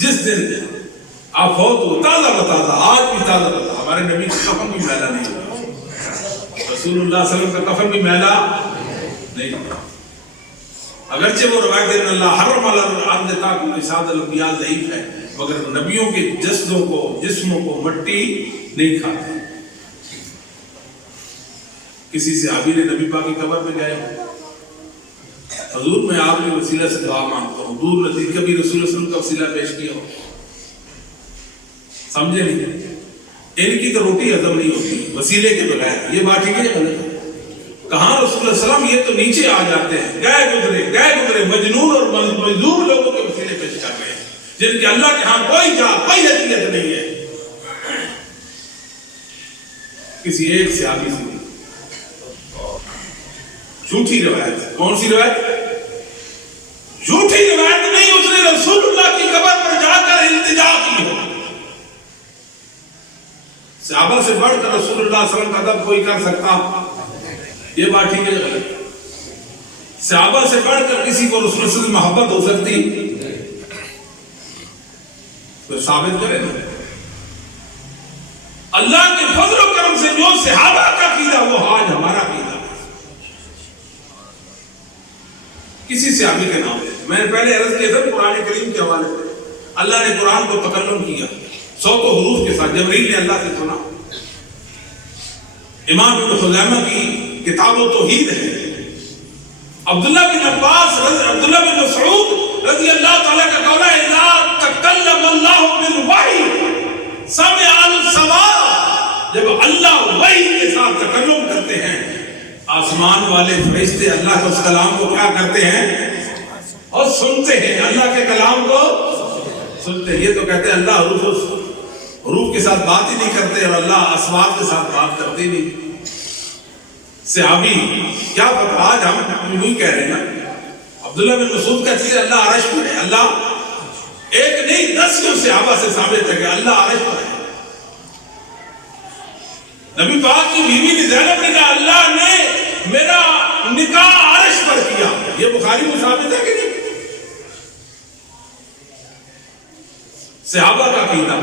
جس دن آپ فوت ہو تازہ بتازہ، آج بھی تازہ بتازہ، ہمارے نبی کا کفن بھی میلا نہیں ہوا، رسول اللہ صلی اللہ علیہ وسلم کا کفن بھی میلا نہیں ہوا۔ اگرچہ وہ روایت ان اللہ حرم علی الارض تاکہ فساد الانبیاء ضعیف ہے، مگر نبیوں کے جسدوں کو، جسموں کو مٹی نہیں کھاتے۔ کسی صحابی نے نبی پاک کی قبر میں گئے، حضور میں آپ کے وسیلہ سے دعا مانگتا ہوں، دور نزدیک کبھی رسول اللہ صلی اللہ علیہ وسلم کا وسیلہ پیش کیا ہو؟ سمجھے نہیں؟ ان کی تو روٹی ہضم نہیں ہوتی وسیلے کے بغیر، یہ بات ٹھیک ہے غلط ہے؟ کہاں رسول اللہ صلی اللہ علیہ وسلم یہ تو نیچے آ جاتے ہیں، گئے گزرے مجنون اور مجذوب لوگوں کے وسیلے پیش کر رہے ہیں، جن کے اللہ کے ہاں کوئی جا کوئی حیثیت نہیں ہے۔ کسی ایک صحابی سے جھوٹی روایت، کون سی روایت؟ جھوٹی روایت نہیں، اس نے رسول اللہ کی قبر پر جا کر التجا کی ہو۔ صحابہ سے بڑھ کر رسول اللہ صلی اللہ علیہ وسلم کا ادب کوئی کر سکتا؟ یہ بات ٹھیک ہے غلط؟ صحابہ سے بڑھ کر کسی کو رسول اللہ صلی اللہ علیہ وسلم محبت ہو سکتی؟ تو ثابت کرے نا۔ اللہ کے فضل و کرم سے جو صحابہ کا عقیدہ وہ آج ہمارا عقیدہ ہے۔ کسی صحابی کے نام ہے، میں نے پہلے عرض کیا تھا قرآن کریم کے حوالے سے، اللہ نے قرآن کو تکلم کیا صوت و حروف کے ساتھ، جبریل نے اللہ سے سنا۔ امام ابن خزیمہ کی کتاب و توحید ہے، عبداللہ بن عباس عبداللہ بن مسعود رضی اللہ تعالیٰ کا قول ہے اذا تکلم اللہ بالوحی سمع السماء، جب اللہ وحی کے ساتھ تکلم کرتے ہیں آسمان والے فرشتے اللہ کے اس کلام کو کیا کرتے ہیں؟ اور سنتے ہیں، اللہ کے کلام کو سنتے ہیں۔ یہ تو کہتے ہیں اللہ حروف کے ساتھ بات ہی نہیں کرتے اور اللہ اصوات کے ساتھ بات کرتے نہیں۔ صحابی کیا پتہ، آج ہم نہیں کہہ رہے ہیں نا، عبداللہ بن مسعود کہتے ہیں اللہ عرش پر ہے، اللہ ایک نہیں 10 صحابہ سے ثابت ہے کہ اللہ عرش پر ہے۔ نبی پاک کی بیوی نے زینب نے کہا اللہ نے میرا نکاح عرش پر کیا، یہ بخاری میں ثابت ہے کہ نہیں؟ صحابہ کا عقیدہ،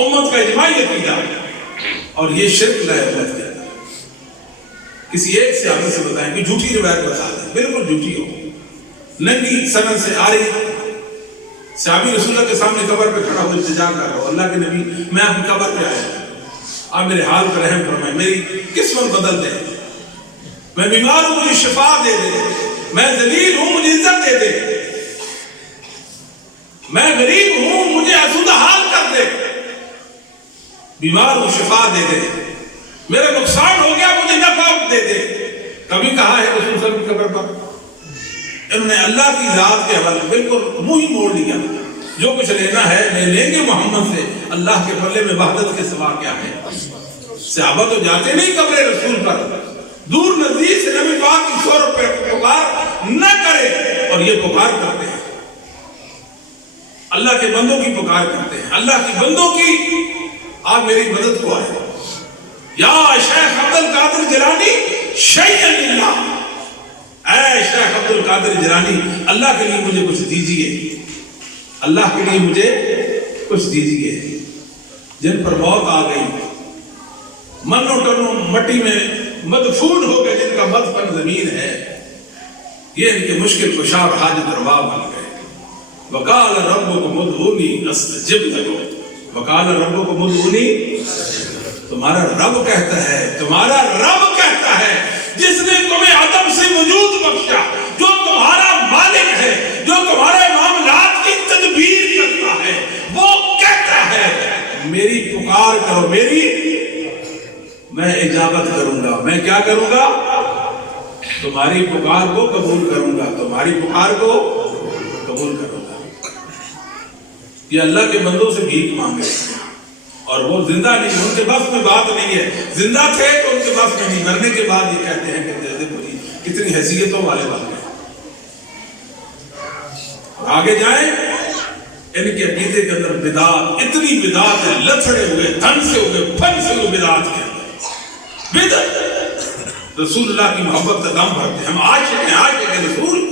امت کا اجماعی عقیدہ، اور یہ شرک لا الہ الا اللہ۔ کسی ایک صحابی سے بتائیں کہ جھوٹی روایت بتا دیں، بالکل جھوٹی ہو، ننگی سند سے آ رہی، صحابی رسول اللہ کے سامنے قبر پہ کھڑا ہو التجا کر رہا ہو، اللہ کے نبی میں آپ کی قبر پہ آیا ہوں، آپ میرے حال پر رحم فرمائیں، میری قسمت بدل دیں، میں بیمار ہوں مجھے شفا دے دے، میں ذلیل ہوں مجھے عزت دے دے، میں غریب ہوں مجھے آسودہ حال کر دے، بیمار ہوں شفا دے دے، میرا نقصان ہو گیا مجھے نفع دے دے۔ کبھی کہا ہے رسول صلی اللہ علیہ وسلم کی قبر پر؟ انہوں نے اللہ کی ذات کے حوالے بالکل منہ ہی موڑ لیا، جو کچھ لینا ہے لے لیں گے محمد سے، اللہ کے پلے میں وحدت کے سوا کیا ہے؟ صحابہ تو جاتے نہیں قبر رسول پر، دور نزدیک سے نبی پاک کی 100 روپے پکار نہ کرے، اور یہ پکار کرتے ہیں۔ اللہ کے بندوں کی پکار کرتے ہیں، اللہ کے بندوں کی آپ میری مدد کو آئے. یا شیخ عبد القادر جیلانی شیئا للہ، اے شیخ عبد القادر جیلانی اللہ کے لیے مجھے کچھ دیجیے، اللہ کے لیے مجھے کچھ دیجیے. جن پر موت آ گئی، منو ٹنو مٹی میں مدفون ہو گئے، جن کا مدفن زمین ہے، یہ ان کے مشکل کشا اور حاجت روا بن گئے. وقال ربکم ادعونی استجب لکم، وقال ربکم ادعونی، تمہارا رب کہتا ہے، تمہارا رب کہتا ہے جس نے تمہیں عدم سے وجود بخشا، جو تمہارا مالک ہے، جو تمہارے معاملات کی تدبیر کرتا ہے، وہ کہتا ہے میری پکار کرو، میری میں اجابت کروں گا. میں کیا کروں گا؟ تمہاری پکار کو قبول کروں گا، تمہاری پکار کو قبول کروں گا. یہ اللہ کے بندوں سے بھیک مانگے اور وہ زندہ نہیں، ان کے بس میں بات نہیں ہے. زندہ تھے تو ان کے بس میں نہیں، مرنے کے بعد یہ کہتے ہیں کہ دیکھو جی کتنی حیثیتوں والے بن گئے. آگے جائیں، ان کے عقیدے کے اندر بدعات، اتنی بدعات ہے، لتڑے ہوئے، دھن سے ہوئے، پھن سے ہوئے بدعات کے اندر. بدعت رسول اللہ کی محبت کا دم بھرتے ہیں. ہم عاشق ہیں، عاشق رسول،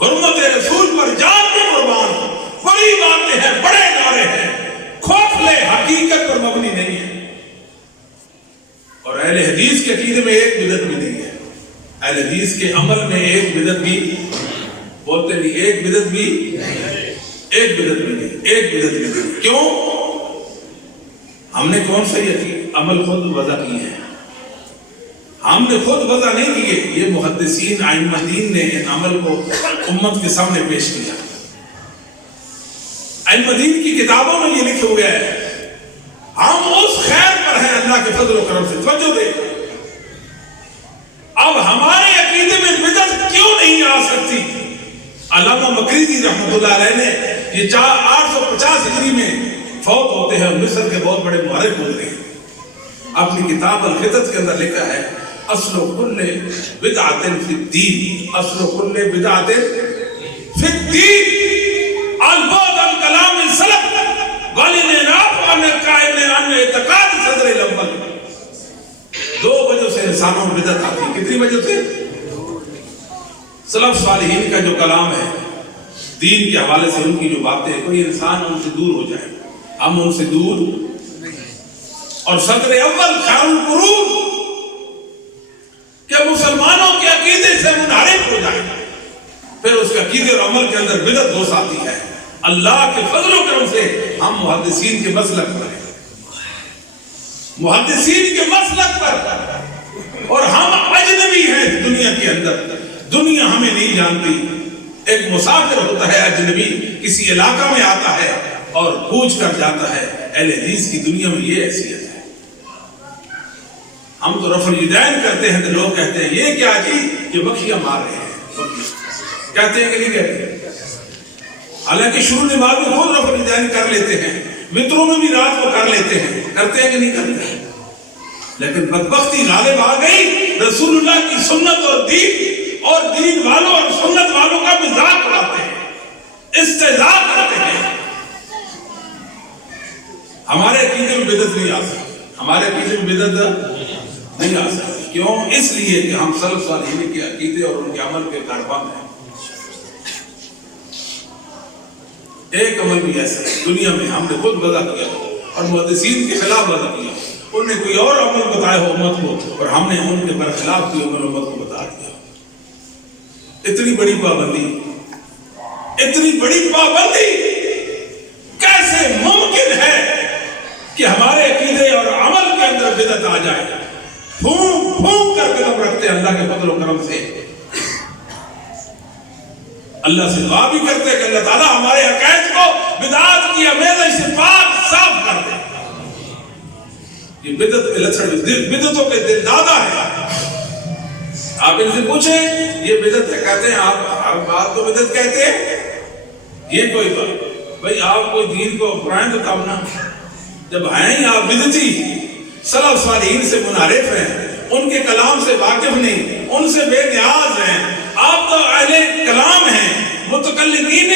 حرمت رسول پر جان بھی قربان. بڑی باتیں ہیں، بڑے نعرے ہیں، کھوکھلے حقیقت پر مبنی نہیں ہے. اور اہل حدیث کے عقیدے میں ایک بدعت بھی نہیں ہے، اہل حدیث کے عمل میں ایک بدعت بھی، بولتے نہیں، ایک بدعت بھی، ایک بدعت بھی نہیں، ایک بدعت بھی نہیں. کیوں؟ ہم نے کون سا یہ عمل خود وضع کیے ہیں، ہم نے خود وضع نہیں کیے. یہ محدثین ائمہ دین نے ان عمل کو امت کے سامنے پیش کیا. ائمہ دین کی کتابوں میں یہ لکھے ہوئے ہے. ہم اس خیر پر ہیں اللہ کے فضل و کرم سے. توجہ دے، اب ہمارے عقیدے میں بدعت کیوں نہیں آ سکتی؟ علامہ مقریزی رحمۃ اللہ علیہ نے یہ 850 ہجری میں فوت ہوتے ہیں، مصر کے بہت بڑے مورخ ہوتے ہیں. اپنی کتاب الخطط کے اندر لکھا ہے اصل کل بدعت فی الدین، اصل کل بدعت فی الدین البعد عن کلام السلف والانحراف عن اعتقاد صدر الاول. 2 وجہ سے انسانوں میں بدعت آتی ہے. کتنی وجہ سے؟ سلف صالحین کا جو کلام ہے دین کے حوالے سے، ان کی جو باتیں، کوئی انسان ان سے دور ہو جائے، ہم ان سے دور. اور صدر اول خیر القرون کہ مسلمانوں کے عقیدے سے منحرف ہو جائے، پھر اس کے عقیدے اور عمل کے اندر بدعت گھس آتی ہے. اللہ کے فضل و کرم سے ہم محدثین کے مسلک پر ہیں، محدثین کے مسلک پر، اور ہم اجنبی ہیں دنیا کے اندر. دنیا ہمیں نہیں جانتی. ایک مسافر ہوتا ہے اجنبی، کسی علاقہ میں آتا ہے اور پوچھ کر جاتا ہے. اہل حدیث کی دنیا میں یہ حیثیت ہے. ہم تو رفع الیدین کرتے ہیں تو لوگ کہتے ہیں یہ کیا جی، یہ بخشیاں مار رہے ہیں. کہتے ہیں کہ نہیں کہتے؟ حالانکہ شروع نماز میں خود رفع الیدین کر لیتے ہیں، وطروں میں بھی رات کو کر لیتے ہیں. کرتے ہیں کہ نہیں کرتے؟ لیکن بدبختی غالب آ گئی. رسول اللہ کی سنت اور دین والوں اور سنت والوں کا مذاق اڑاتے ہیں، استہزاء کرتے ہیں. ہمارے عقیدے میں بدعت نہیں آ سکتی، ہمارے عقیدے میں بدعت نہیں آ سکتی. کیوں؟ اس لیے کہ ہم سلف صالحین کے عقیدے اور ان کے عمل کے کاربند ہیں. ایک عمل بھی ایسا ہے دنیا میں ہم نے خود وضع کیا اور محدثین کے خلاف وضع کیا. انہوں نے کوئی اور عمل بتایا ہو امت کو اور ہم نے ان کے برخلاف کوئی عمل امت کو بتا دیا. اتنی بڑی پابندی، اتنی بڑی پابندی کیسے ممکن ہے کہ ہمارے عقیدے اور عمل کے اندر بدعت آ جائے؟ پھونک پھونک کر قدم رکھتے ہیں اللہ کے فضل و کرم سے. اللہ سے دعا بھی کرتے ہیں کہ اللہ تعالیٰ ہمارے عقائد کو بدعات کی آمیزش سے پاک صاف کر دے. یہ بدعت کے لچھڑ، بدعتوں کے دل دادا ہے. آپ ان سے پوچھیں یہ بدعت ہے، کہتے ہیں آپ ہر بات کو بدعت کہتے ہیں. یہ کوئی بات بھائی آپ کوئی دین کو اپنائیں تو کام نہ، جب ہیں ہی آپ بدعتی، سلف صالحین سے منحرف ہیں، ان کے کلام سے واقف نہیں، ان سے بے نیاز ہیں. آپ تو اہل کلام ہیں، متکلمین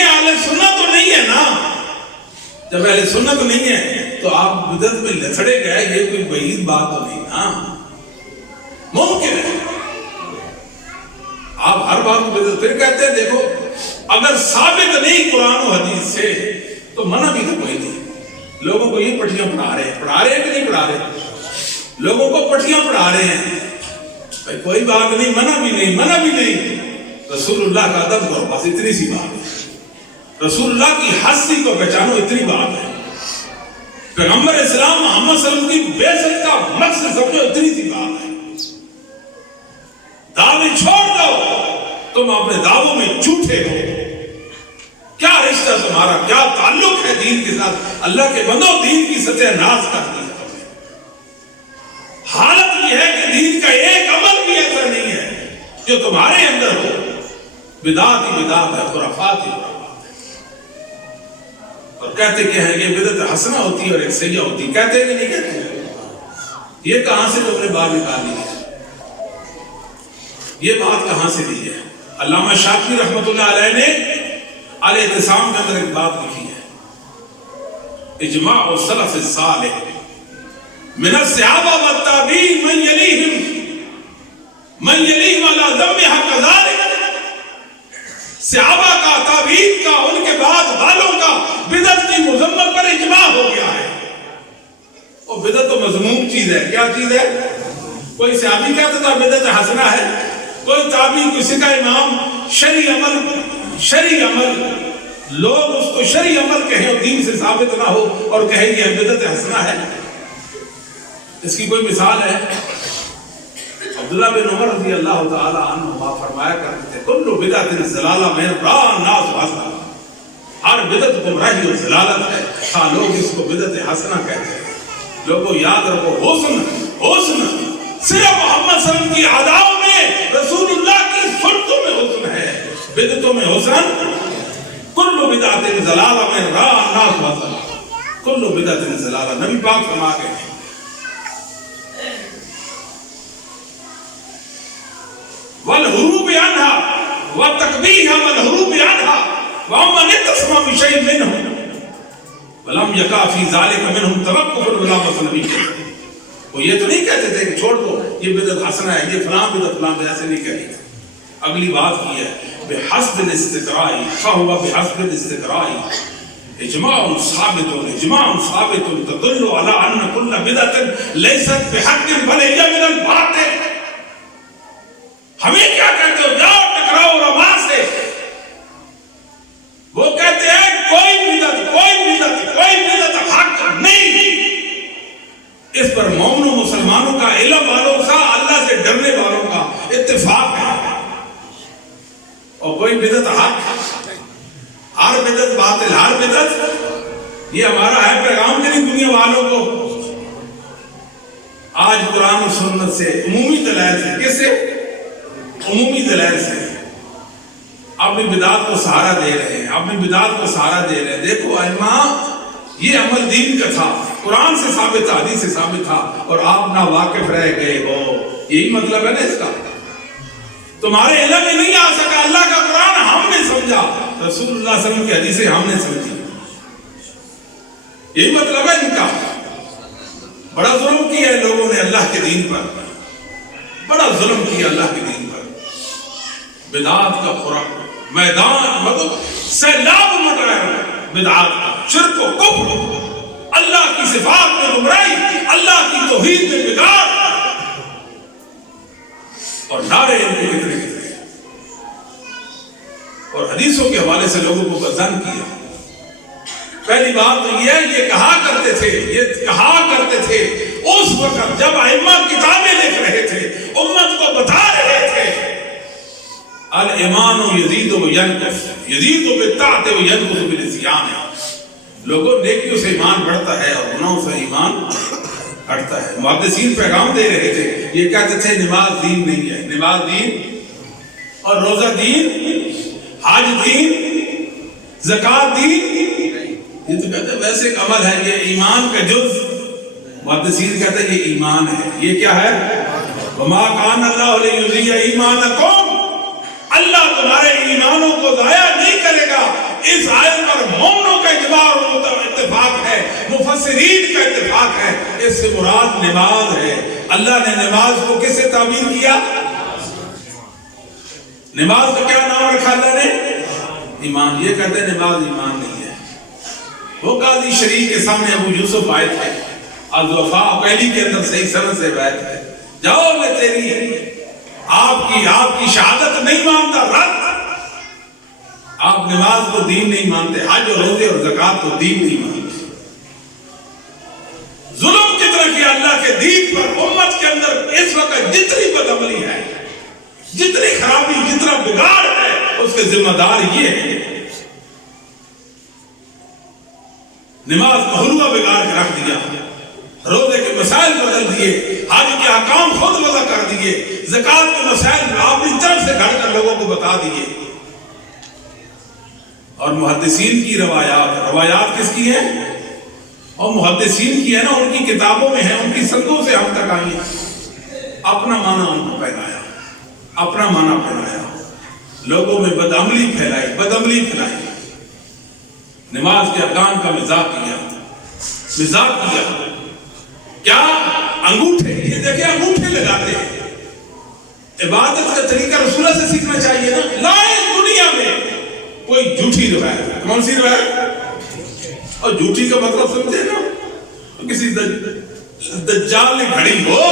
جب اہل سنت نہیں ہے تو آپ بدعت میں لتڑے گئے، یہ کوئی بعید بات تو نہیں نا، ممکن ہے آپ ہر بات کو بدعت. پھر کہتے ہیں دیکھو اگر ثابت نہیں قرآن و حدیث سے تو منع بھی تو کوئی نہیں. لوگوں کو یہ پٹھیاں پڑھا رہے ہیں کہ نہیں پڑھا رہے؟ لوگوں کو پٹھیاں پڑھا رہے ہیں، بھائی کوئی بات نہیں، منع بھی نہیں. رسول اللہ کا ادب کرو، بس اتنی سی بات ہے. رسول اللہ کی ہستی کو پہچانو، اتنی بات ہے. پیغمبر اسلام محمد صلی اللہ علیہ وسلم کی بعثت کا مقصد سمجھو، اتنی سی بات ہے. دعوے چھوڑ دو، تم اپنے دعووں میں جھوٹے ہو. کیا رشتہ تمہارا، کیا تعلق ہے دین کے ساتھ؟ اللہ کے بندو دین کی ستیہ ناز کر دی ہے تم نے. حالت یہ ہے کہ دین کا ایک عمل بھی ایسا نہیں ہے جو تمہارے اندر ہو. بدعت ہی بدعت ہے، خرافات ہی خرافات ہے. اور کہتے کہ ہیں یہ بدعت حسنہ ہوتی ہے اور ایک سیئہ ہوتی ہے. کہتے ہیں کہ نہیں کہتے؟ یہ کہاں سے تم نے بات نکالی ہے؟ یہ بات کہاں سے دی ہے؟ علامہ شافعی رحمۃ اللہ علیہ نے الاعتصام کے اندر ایک بات لکھی ہے، اجماع السلف الصالح من الصحابہ والتابعین من یلیہم علی ذمها کذالک. صحابہ کا، تابعین کا، ان کے بعد والوں کا بدعت کی مذمت پر اجماع ہو گیا ہے. اور بدعت تو مذموم چیز ہے. کیا چیز ہے؟ کوئی صحابی کہتا تھا بدعت حسنہ ہے، کوئی تابعی، کسی کا امام شرعی عمل لوگ اس کو شرعی عمل کہیں اور دین سے ثابت نہ ہو اور کہیں یہ بدعت حسنہ ہے. اس کی کوئی مثال ہے؟ عبداللہ بن عمر رضی اللہ تعالی عنہ فرمایا کرتے تھے کل بدعت ضلالہ من راء الناس حسنہ. ہر بدعت گمراہی اور ضلالت ہے، ہاں لوگ اس کو بدعت حسنہ کہتے ہیں. لوگوں یاد رکھو، حسن صرف محمد صلی اللہ علیہ وسلم کی اداؤں میں، رسول اللہ کی سنتوں میں حسن ہے. بدعتوں میں حسن کل بدعت ضلالہ من راء الناس حسنہ. کل بدعت ضلالہ. نبی پاک فرما گئے ہیں والحروب عنها وتقبیحها والحروب عنها ومن اتصم بشيء منهم ولم يقع في ذلك منهم توقف ولا مصنبی. وہ یہ تو نہیں کہتے تھے کہ چھوڑ دو یہ بدعت حسنہ ہے، یہ فلاں بدعت فلاں بدعت، ایسے نہیں کہی. اگلی بات کی ہے بحسب الاستقراء فهو بحسب الاستقراء اجماع ثابت تدل على ان كل بدعة ليست بحق بل هي من الباطل. ہمیں کیا کہتے ہو؟ جاؤ ٹکراؤ علماء سے. وہ کہتے ہیں کوئی بدعت حق نہیں. اس پر مومنوں مسلمانوں کا، علم والوں کا، اللہ سے ڈرنے والوں کا اتفاق ہے. اور کوئی بدعت حق، ہر بدعت باطل، ہر بدعت. یہ ہمارا ہے پیغام کہ نہیں دنیا والوں کو؟ آج قرآن و سنت سے، عمومی دلائل سے، کس سے؟ عمومی دلائل سے اپنی بدعت کو سہارا دے رہے ہیں. دیکھو ائمہ، یہ عمل دین کا تھا، قرآن سے ثابت تھا، حدیث سے ثابت تھا، اور آپ نا واقف رہ گئے ہو. یہی مطلب ہے نا اس کا. تمہارے علم میں نہیں آ سکا، اللہ کا قرآن ہم نے سمجھا، رسول اللہ صلی اللہ علیہ وسلم کی حدیثیں ہم نے سمجھی. یہی مطلب ہے ان کا. بڑا ظلم کیا ہے لوگوں نے اللہ کے دین پر، بڑا ظلم کیا اللہ کے دین پر. بدعات کا خوراک میدان، مطلب سیلاب مٹ رہا ہے بدعات کا، شرک و کفر، اللہ کی صفات میں گمراہی، اللہ کی توحید میں بگاڑ. اور نعرے ان کے کتنے اور حدیثوں کے حوالے سے لوگوں کو بدظن کیا. پہلی بات تو یہ کہا کرتے تھے اس وقت جب ائمہ کتابیں لکھ رہے تھے، امت کو بتا رہے تھے الایمان یزید و ینقص، یزید بالطاعت و ینقص بالعصیان. لوگوں نیکیوں سے ایمان بڑھتا ہے اور گناہوں سے ایمان ہٹتا ہے. محدثین پیغام دے رہے تھے، یہ کہتے تھے نماز دین نہیں ہے، نماز دین اور روزہ دین، حج دین، زکات دین. یہ تو کہتے ہیں ویسے ایک عمل ہے، یہ ایمان کا جز. محدثین کہتے ہیں یہ ایمان ہے. یہ کیا ہے؟ وما کان اللہ لیضیع ایمانکم، اللہ تمہارے ایمانوں کو ضائع نہیں کرے گا. اس آیت پر مومنوں کا اجماع اور اتفاق سے مراد نماز ہے. اللہ نے نماز کو کس سے تعبیر کیا؟ نماز کا کیا نام رکھا اللہ نے؟ ایمان. یہ کہتے ہیں نماز ایمان نہیں ہے. وہ قاضی شریف کے سامنے ابو یوسف آئے تھے, الضعفاء پہلی کے اندر صحیح سند سے بیعت ہے, جاؤ میں تیری آپ کی شہادت نہیں مانتا, رد. آپ نماز کو دین نہیں مانتے, حج اور روزے اور زکات کو دین نہیں مانتے. ظلم کتنا کیا اللہ کے دین پر. امت کے اندر اس وقت جتنی بدعملی ہے, جتنی خرابی, جتنا بگاڑ ہے, اس کے ذمہ دار یہ ہے. نماز کا حلوہ بگاڑ کے رکھ دیا, روزے کے مسائل بدل دیے, حج کے احکام خود وضع کر دیے, زکات کے مسائل اپنی طرف سے گھڑ کر لوگوں کو بتا دیے. اور محدثین کی روایات کس کی ہیں؟ اور محدثین کی ہے نا, ان کی کتابوں میں ہیں, ان کی سندوں سے ہم تک آئی ہیں. اپنا معنی ان کو پھیلایا, اپنا معنی پھیلایا, لوگوں میں بدعملی پھیلائی. نماز کے ارکان کا مذاق کیا. کیا انگوٹھے, یہ دیکھیں انگوٹھے لگاتے ہیں. عبادت کا طریقہ رسول اللہ سے سیکھنا چاہیے نا. لائے دنیا میں کوئی جھوٹی روایت. کون سی روایت؟ اور جھوٹی کا مطلب سمجھے نا, کسی دجال نے گھڑی ہو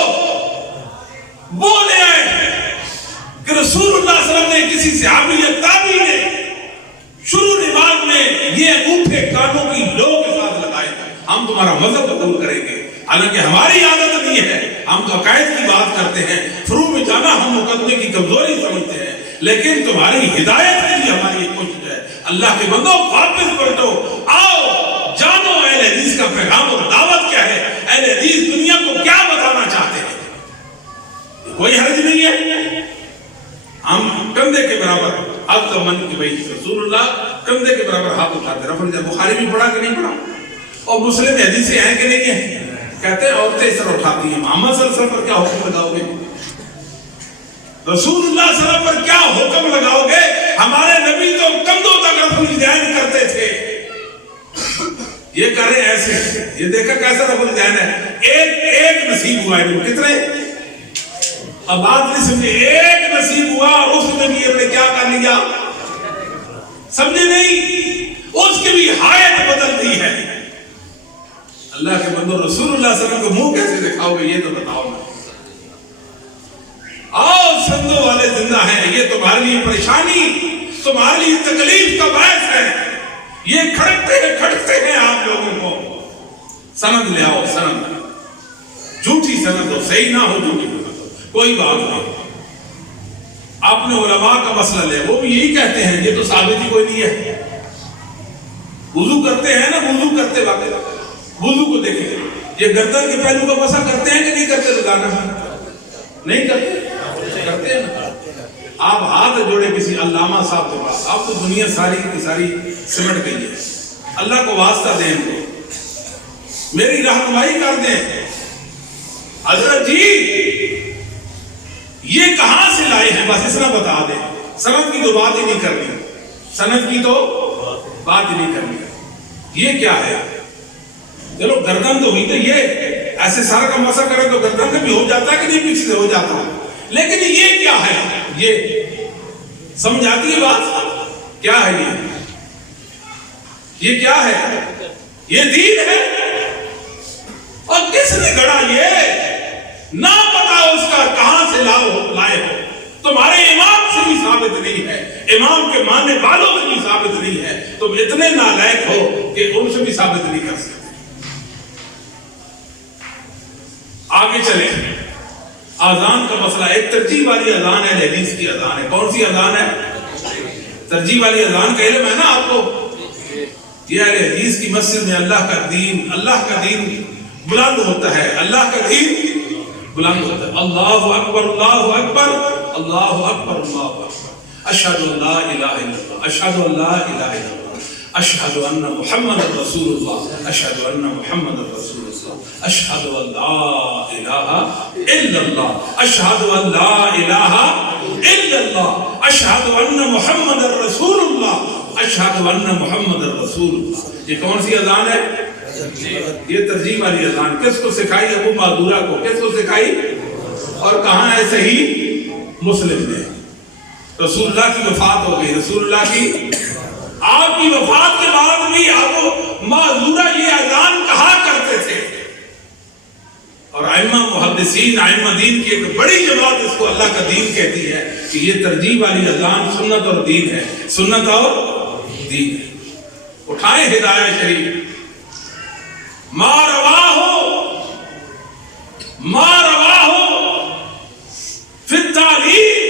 وہ لے آئے کہ رسول اللہ صلی اللہ علیہ وسلم نے کسی صحابی یا تابعی نے شروع نماز میں یہ انگوٹھے کانوں کی لو کے ساتھ لگائے, ہم تمہارا مذہب قبول کریں گے. حالانکہ ہماری عادت نہیں ہے, ہم تو عقائد کی بات کرتے ہیں, فروع میں جانا ہم مقدمے کی کمزوری سمجھتے ہیں, لیکن تمہاری ہدایت کے لیے ہماری یہ کوشش ہے. اللہ کے بندو واپس پلٹو, آؤ جانو اہل حدیث کا پیغام اور دعوت کیا ہے, اہل حدیث دنیا کو کیا بتانا چاہتے ہیں. کوئی حرج نہیں ہے. ہم کندھے کے برابر اب تو من کی بھائی رسول اللہ کندھے کے برابر ہاتھ اٹھاتے. رفع بخاری بھی پڑھا کہ نہیں پڑھا, اور مسلم حدیثیں ہیں کہ نہیں ہیں. کہتے ہیں عورتیں اس طرح اٹھاتی ہیں. محمد صلی اللہ علیہ وسلم پر کیا حکم لگاؤ گے؟ رسول اللہ صلی اللہ علیہ وسلم پر کیا حکم لگاؤ گے؟ ہمارے نبی تو کندھوں تک رفع الیدین کرتے تھے. یہ کریں ایسے, یہ دیکھا کیسا رفع الیدین ہے. ایک نصیب ہوا ہے. کتنے؟ اب بات نہیں سمجھے. ایک نصیب ہوا, اس نبی نے کیا کر لیا؟ سمجھے نہیں؟ اس کی بھی حایت بدل دی ہے. اللہ کے بندو رسول اللہ صلی اللہ علیہ وسلم کو منہ کیسے دکھاؤ گے, یہ تو بتاؤ نا. آؤ سندوں والے زندہ ہیں, یہ تمہارے لیے پریشانی, تمہارے لیے تکلیف کا باعث ہے. یہ کھڑکتے ہیں آپ لوگوں کو. سند لے آؤ, سند, جھوٹی سند ہو, صحیح نہ ہو جھوٹی سند ہو, کوئی بات نہیں. آپ نے علماء کا مسئلہ لے, وہ بھی یہی کہتے ہیں, یہ تو ثابت ہی کوئی نہیں ہے. وضو کرتے ہیں نا, وضو کرتے وقت وضو کو دیکھیں, یہ گردن کے پہلو کا مسا کرتے ہیں کہ نہیں کرتے؟ روزانہ نہیں کرتے ہیں نا. آپ ہاتھ جوڑے کسی علامہ صاحب کے پاس, آپ تو دنیا ساری کی ساری سمٹ گئی ہے. اللہ کو واسطہ دیں, میری رہنمائی کر دیں. حضرت جی یہ کہاں سے لائے ہیں, بس اتنا بتا دیں. سند کی تو بات ہی نہیں کرنی, سند کی تو بات ہی نہیں کرنی. یہ کیا ہے؟ چلو گردن تو ہوئی, تو یہ ایسے سارا کا مسا کرے تو گردن سے بھی ہو جاتا کہ نہیں, پیچھے سے ہو جاتا. لیکن یہ کیا ہے؟ یہ سمجھ آتی ہے بات کیا ہے؟ یہ کیا ہے؟ یہ دین ہے. اور کس نے گڑا یہ نہ پتا اس کا کہاں سے لائے ہو. تمہارے امام سے بھی ثابت نہیں ہے, امام کے ماننے والوں سے بھی ثابت نہیں ہے. تم اتنے نالائق ہو کہ ان سے بھی ثابت نہیں کر سکتے. آگے چلیں. آذان کا مسئلہ, ایک ترجیح والی اذان ہے, حدیث کی اذان ہے. کون سی اذان ہے؟ ترجیح والی اذان کا علم ہے نا آپ کو. یہ اہل حدیث کی مسجد میں اللہ کا دین بلند ہوتا ہے. اللہ کا دین بلند ہوتا ہے. اللہ اکبر, اللہ اکبر, اللہ اکبر, اللہ اکبر. اشہد ان لا الہ الا اللہ, اشہد ان لا الہ الا اللہ, اشہد ان محمد رسول اللہ, اشہد ان محمد رسول اللہ, اشہد ان لا الہ الا اللہ, اشہد ان لا الہ الا اللہ, اشہد ان محمد رسول اللہ, اشہد ان محمد رسول اللہ. یہ کون سی اذان ہے؟ یہ ترجیح والی اذان کس کو سکھائی؟ ابو معذورہ کو. کس کو سکھائی اور کہاں ہے؟ صحیح مسلم میں. رسول اللہ کی وفات ہو گئی. رسول اللہ کی آپ کی وفات کے بعد بھی ابو معذورہ یہ اذان کہا کرتے تھے. اور ائمہ محدثین ائمہ دین کی ایک بڑی جماعت اس کو اللہ کا دین کہتی ہے کہ یہ ترجیح والی اذان سنت اور دین ہے. سنت اور دین ہے. اٹھائیں ہدایہ شریف. ما رواہ فی التعلیم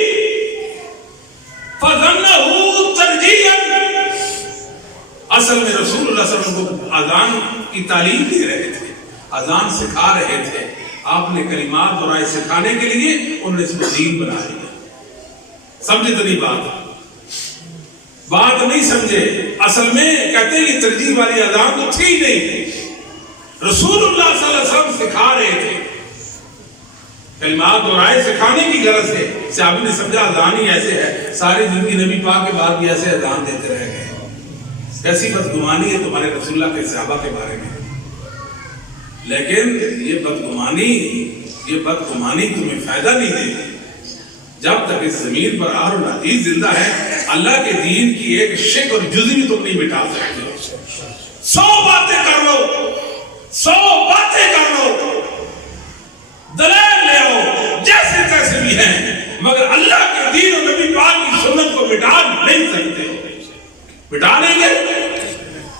فظنہ ترجیحا. اصل میں رسول اللہ صلی اللہ علیہ وسلم کو اذان کی تعلیم دے رہے تھے, اذان سکھا رہے تھے. آپ نے کلمات اور آیت سکھانے کے لیے انہوں نے اس کو دین بنا لیا. سمجھے تو نہیں بات نہیں سمجھے. اصل میں کہتے ہیں یہ ترجیح والی اذان تو تھی نہیں, رسول اللہ صلی اللہ علیہ وسلم سکھا رہے تھے. کلمات اور آیت سکھانے کی غرض سے صحابی نے سمجھا اذان ہی ایسے ہے, ساری زندگی نبی پاک کے بعد بھی ایسے اذان دیتے رہ گئے. کیسی بدگمانی ہے تمہارے رسول اللہ کے صحابہ کے بارے میں. لیکن یہ بدگمانی تمہیں فائدہ نہیں دے گی. جب تک اس زمین پر اہل الحدیث زندہ ہے, اللہ کے دین کی ایک شک اور جزء بھی تم نہیں مٹا سکتے. 100 باتیں کر لو, دلائل لے آؤ جیسے تیسے بھی ہیں, مگر اللہ کے دین اور نبی پاک کی سنت کو مٹا نہیں سکتے. مٹا لیں گے.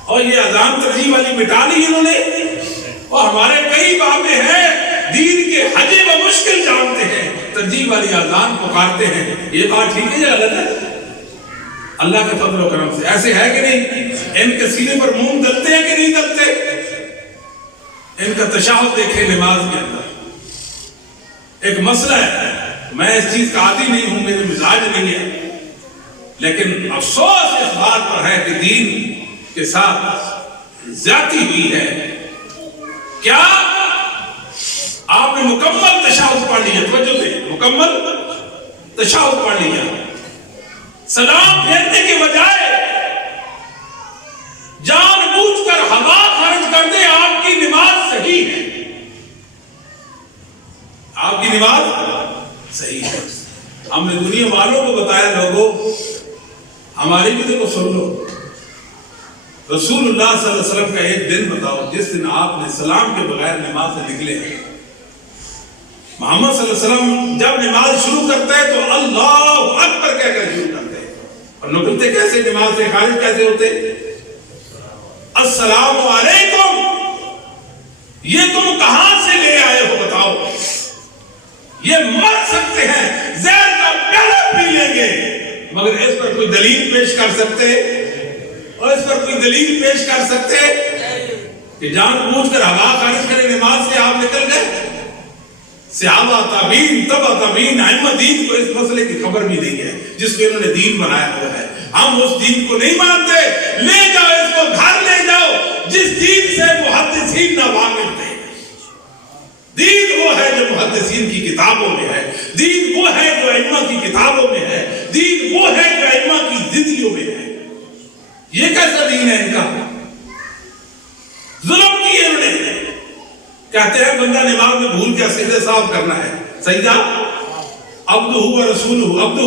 اور یہ اذان ترجیح والی مٹا لی انہوں نے. اور ہمارے کئی بابے ہیں دین کے حجے و مشکل جانتے ہیں, ترجیح والی اذان پکارتے ہیں. یہ بات ٹھیک ہے یا غلط ہے؟ اللہ کے فضل و کرم سے ایسے ہے کہ نہیں؟ ان کے سینے پر موم دلتے ہیں کہ نہیں دلتے؟ ان کا تشہد دیکھیں نماز کے اندر. ایک مسئلہ ہے, میں اس چیز کا عادی نہیں ہوں, میرے مزاج نہیں ہے, لیکن افسوس اس بات پر ہے کہ دین کے ساتھ زیادتی ہوئی ہے. کیا آپ نے مکمل تشہد پڑھ لیا؟ توجہ دیں, مکمل تشہد پڑھ لیا, سلام پھیرنے کے بجائے جان بوجھ کر ہوا خرچ کر دے, آپ کی نماز صحیح ہے. آپ کی نماز صحیح ہے. ہم نے دنیا والوں کو بتایا, لوگوں ہماری بھی دیکھو سن لو. رسول اللہ صلی اللہ علیہ وسلم کا ایک دن بتاؤ جس دن آپ نے سلام کے بغیر نماز سے نکلے ہیں. محمد صلی اللہ علیہ وسلم جب نماز شروع کرتے ہیں تو اللہ اکبر کہہ کر شروع کرتے ہیں, اور نکلتے کیسے, نماز سے خارج کیسے ہوتے؟ السلام علیکم. یہ تم کہاں سے لے آئے ہو بتاؤ؟ یہ مر سکتے ہیں, زہر کا پیالہ پی لیں گے, مگر اس پر کوئی دلیل پیش کر سکتے, اور اس پر کوئی دلیل پیش کر سکتے کہ جان بوجھ کر ہوا خارج کرے نماز سے آپ نکل گئے؟ صحابہ تابعین تبع تابعین ائمہ دین کو اس مسئلے کی خبر بھی نہیں ہے جس کو انہوں نے دین بنایا ہوا ہے. ہم اس دین کو نہیں مانتے. لے جاؤ اس کو گھر لے جاؤ جس دین سے محدثین نہ واقف تھے. دین وہ ہے جو محدثین کی کتابوں میں ہے, دین وہ ہے جو ائمہ کی کتابوں میں ہے, دین وہ ہے جو ائمہ کی زندگیوں میں ہے. یہ کیسا دین ہے ان کا؟ ظلم کیے انہوں نے. کہتے ہیں بندہ نماز میں بھول گیا سجدہ صاف کرنا ہے, سجدہ عبدہ و رسولہ, عبدہ,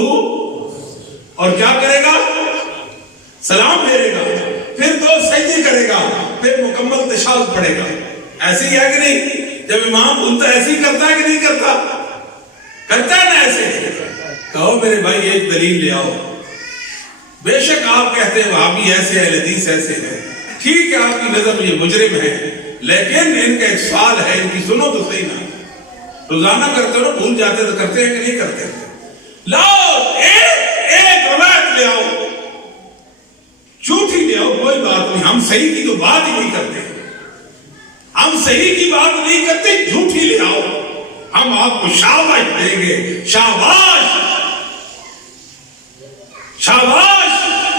اور کیا کرے گا؟ سلام پھیرے گا, پھر 2 سجدے کرے گا, پھر مکمل تشہد پڑھے گا. ایسے ہی ہے کہ نہیں؟ جب امام بولتا ہے ایسے ہی کرتا ہے کہ نہیں کرتا؟ کرتا ہے نا ایسے. کہو میرے بھائی ایک دلیل لے آؤ. بے شک آپ کہتے ہیں وہابی ایسے ہے, حدیث ایسے ہے, ٹھیک ہے آپ کی نظر میں یہ مجرم ہے, لیکن ان کا ایک سوال ہے, ان کی سنو تو صحیح نا. روزانہ کرتے ہو, بھول جاتے تو کرتے ہیں کہ نہیں کرتے؟ لاؤ ایک روایت لے آؤ, جھوٹی لے آؤ, کوئی بات نہیں, ہم صحیح کی تو بات ہی نہیں کرتے, ہم صحیح کی بات نہیں کرتے, جھوٹی لے آؤ, ہم آپ کو شاباش دیں گے. شاباش شاباش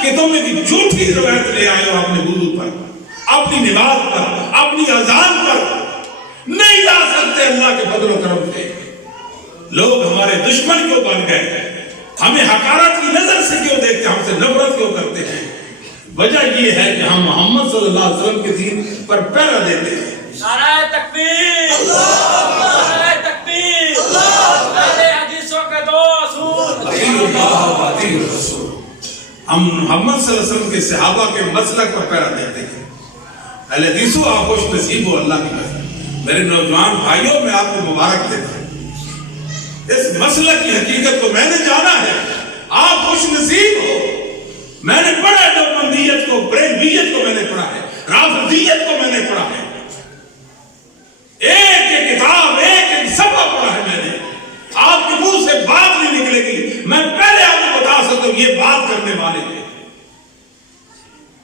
کہ تم ایک جھوٹی روایت لے آئے ہو اپنے وضو پر, اپنی نماز پر, اپنی اذان پر. نہیں لا سکتے اللہ کے فضل و کرم سے. لوگ ہمارے دشمن کیوں بن گئے؟ ہمیں حقارت کی نظر سے کیوں دیکھتے ہیں, ہم سے نفرت کیوں کرتے ہیں؟ وجہ یہ ہے کہ ہم محمد صلی اللہ علیہ وسلم کے دین پر پہرا دیتے ہیں. نعرہ تکبیر، نعرہ تکبیر، اہل حدیثوں کے دو اصول. اطیعوا اللہ و اطیعوا الرسول. ہم محمد صلی اللہ علیہ وسلم کے صحابہ کے مسلک پر پہرا دیتے ہیں. اہل حدیثوں آپ خوش نصیب ہو اللہ کی قسم. میرے نوجوان بھائیوں میں آپ کو مبارک دیتا ہوں. اس مسلک کی حقیقت کو میں نے جانا ہے. آپ خوش نصیب ہو. میں نے پڑھا ہے دیوبندیت کو، بریلویت کو میں نے پڑھا ہے، رافضیت کو میں نے پڑھا ہے. ایک ایک کتاب، ایک ایک صفحہ پڑھا ہے میں نے. آپ کے منہ سے بات نہیں نکلے گی. میں پہلے آپ کو بتا سکتا ہوں یہ بات کرنے والے ہیں،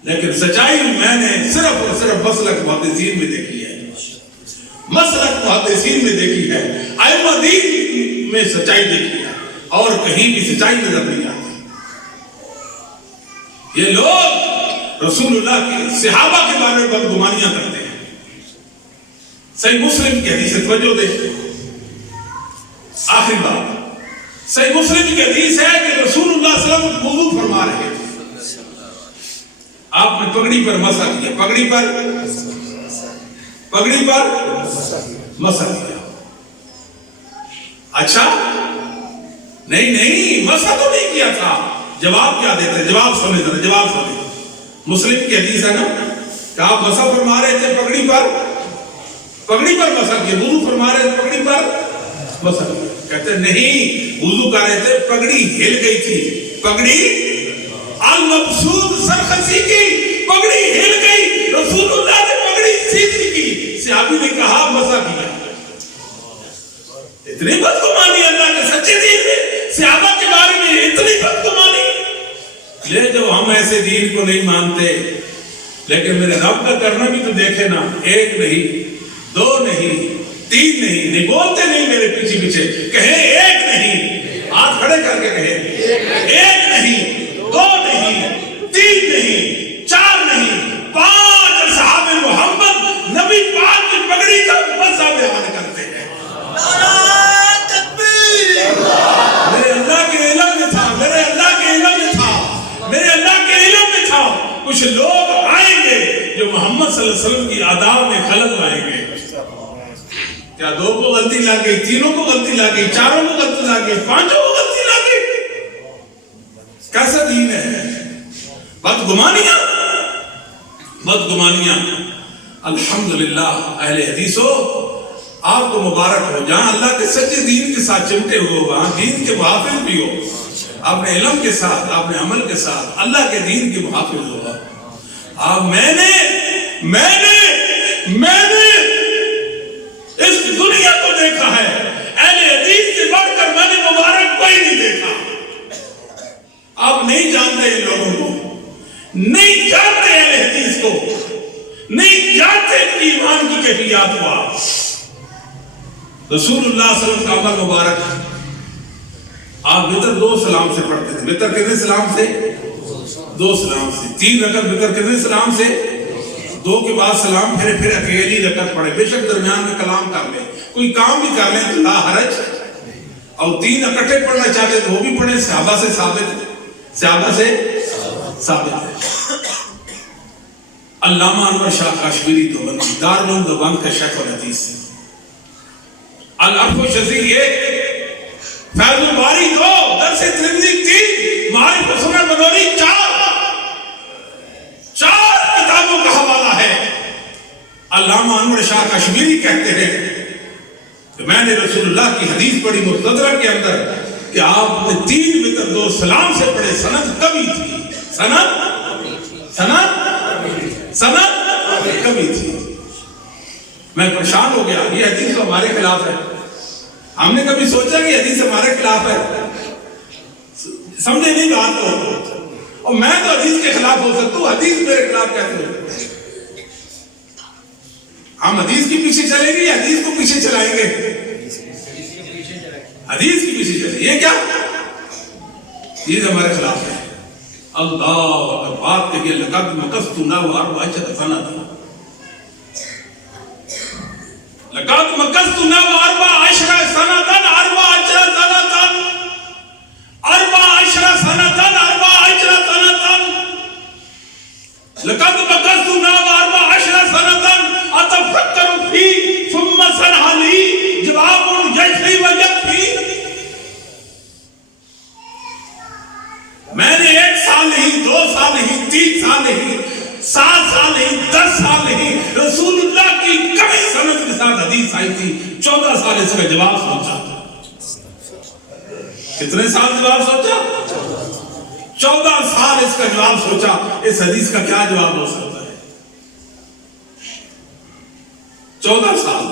لیکن سچائی میں نے صرف اور صرف مسلک محدثین میں دیکھی ہے. مسلک محدثین میں دیکھی ہے، ائمہ دین میں سچائی دیکھی ہے، اور کہیں بھی سچائی نظر نہیں آتی. یہ لوگ رسول اللہ کی صحابہ کے بارے میں بدگمانیاں کرتے ہیں. صحیح مسلم کی حدیث توجہ دے. آخری بات، صحیح مسلم کی حدیث ہے کہ رسول اللہ صلی اللہ علیہ وسلم وضو فرما رہے تھے. آپ نے پگڑی پر مسح کیا، پگڑی پر مسح کیا. اچھا نہیں مسح تو نہیں کیا تھا. جواب کیا دیتے ہیں؟ جواب سمجھ ذرا، جواب سمجھ. مسلم کی حدیث ہے نا کہ آپ مسح فرما رہے تھے پگڑی پر مسح کیا. وضو فرما رہے تھے پگڑی پر مسح کیا. کہتے نہیں، وضو کر رہے تھے، پگڑی ہل گئی تھی. پگڑی المبسوط سرخسی کی پگڑی ہل گئی. رسول اللہ نے پگڑی سیدھی کی. صحابی نے کہا مسح کیا. اتنی بدگمانی اللہ کے سچے دین میں، صحابہ کے بارے میں اتنی بدگمانی. لے جو ہم ایسے دین کو نہیں مانتے، لیکن میرے رب کا کرنا بھی تو دیکھے نا. ایک نہیں، دو نہیں، تین نہیں بولتے نہیں میرے پیچھے پیچھے. کہیں ایک نہیں، ہاتھ کھڑے کر کے کہیں ایک نہیں، دو نہیں، تین نہیں، چار نہیں، 5 اصحاب محمد نبی پاک کی پگڑی کا مسح بیان کرتے ہیں. نعرہ تکبیر. میرے اللہ کے علم میں تھا، میرے اللہ کے علم میں تھا، میرے اللہ کے علم میں تھا. کچھ لوگ آئیں گے جو محمد صلی اللہ علیہ وسلم کی آداب میں خلل لائیں گے. کیا 2 کو غلطی لگ گئی، 3 کو غلطی لگ گئی، 4 کو غلطی لگ گئی، 5 کو غلطی لگ گئی؟ کیسا دین ہے؟ بدگمانیاں. الحمدللہ اہل حدیثوں آپ کو مبارک ہو. جہاں اللہ کے سچے دین کے ساتھ چمٹے ہوئے ہو، وہاں دین کے محافظ بھی ہو. اپنے علم کے ساتھ، اپنے عمل کے ساتھ اللہ کے دین کے محافظ ہو. میں نے اس دنیا کو دیکھا ہے، اہل حدیث سے بڑھ کر میں نے مبارک کوئی نہیں دیکھا. آپ نہیں جانتے ان لوگوں کو، نہیں جانتے اہل حدیث کو، نہیں جانتے ان کی ایمان کی کیفیات کو. رسول اللہ صلی اللہ علیہ وسلم کا عمل مبارک. آپ وتر 2 سلام سے پڑھتے تھے. وتر کتنے سلام سے؟ 2 سلام سے. 3 رکعت وتر کتنے سلام سے؟ 2 کے بعد سلام پھر اکیلی رکعت پڑھے. بے شک درمیان میں کلام کر لیں، کوئی کام بھی کر لیں تو لا حرج. اور 3 اکٹھے پڑھنا چاہتے تو وہ بھی پڑھیں. صحابہ سے ثابت ہے. علامہ انور شاہ کشمیری دیوبندی، دارالعلوم دیوبند کا شیخ الحدیث. العرف و شذیر 1، فیض الباری 2، درس ترمذی 3، معارف و سنن منوری 4 کتابوں کا حوالہ ہے. علامہ انور شاہ کشمیری کہتے ہیں کہ میں نے رسول اللہ کی حدیث پڑھی مستدرک کے اندر کہ آپ نے 3 وتر 2 سلام سے پڑھے. سند کمی تھی، سند کمی تھی. میں پریشان ہو گیا. یہ حدیث تو ہمارے خلاف ہے. ہم نے کبھی سوچا کہ حدیث ہمارے خلاف ہے؟ سمجھے نہیں بات کو. اور میں تو حدیث کے خلاف ہو سکتا ہوں، حدیث میرے خلاف کیسے ہو سکتا ہے؟ ہم حدیث کی پیچھے چلیں گے یا حدیث کو پیچھے چلائیں گے؟ حدیث کی پیچھے چلیں. یہ کیا چیز ہمارے خلاف ہے؟ اللہ بات کہ لقد مکثنا واربع سنۃ، لقد مکثنا واربع سنۃ، 14 سنۃ. لقد بقست نام 14 سنة اتفکر فی ثم صنع لی جواب یکفی و یکفی. میں نے 1 سال نہیں، 2 سال نہیں، 3 سال نہیں، 7 سال نہیں، 10 سال نہیں، رسول اللہ کی کئی سند کے ساتھ حدیث آئی تھی. 14 سال اس کا جواب سوچا. کتنے سال جواب سوچا؟ 14 سال اس کا جواب سوچا. اس حدیث کا کیا جواب ہو سکتا ہے؟ 14 سال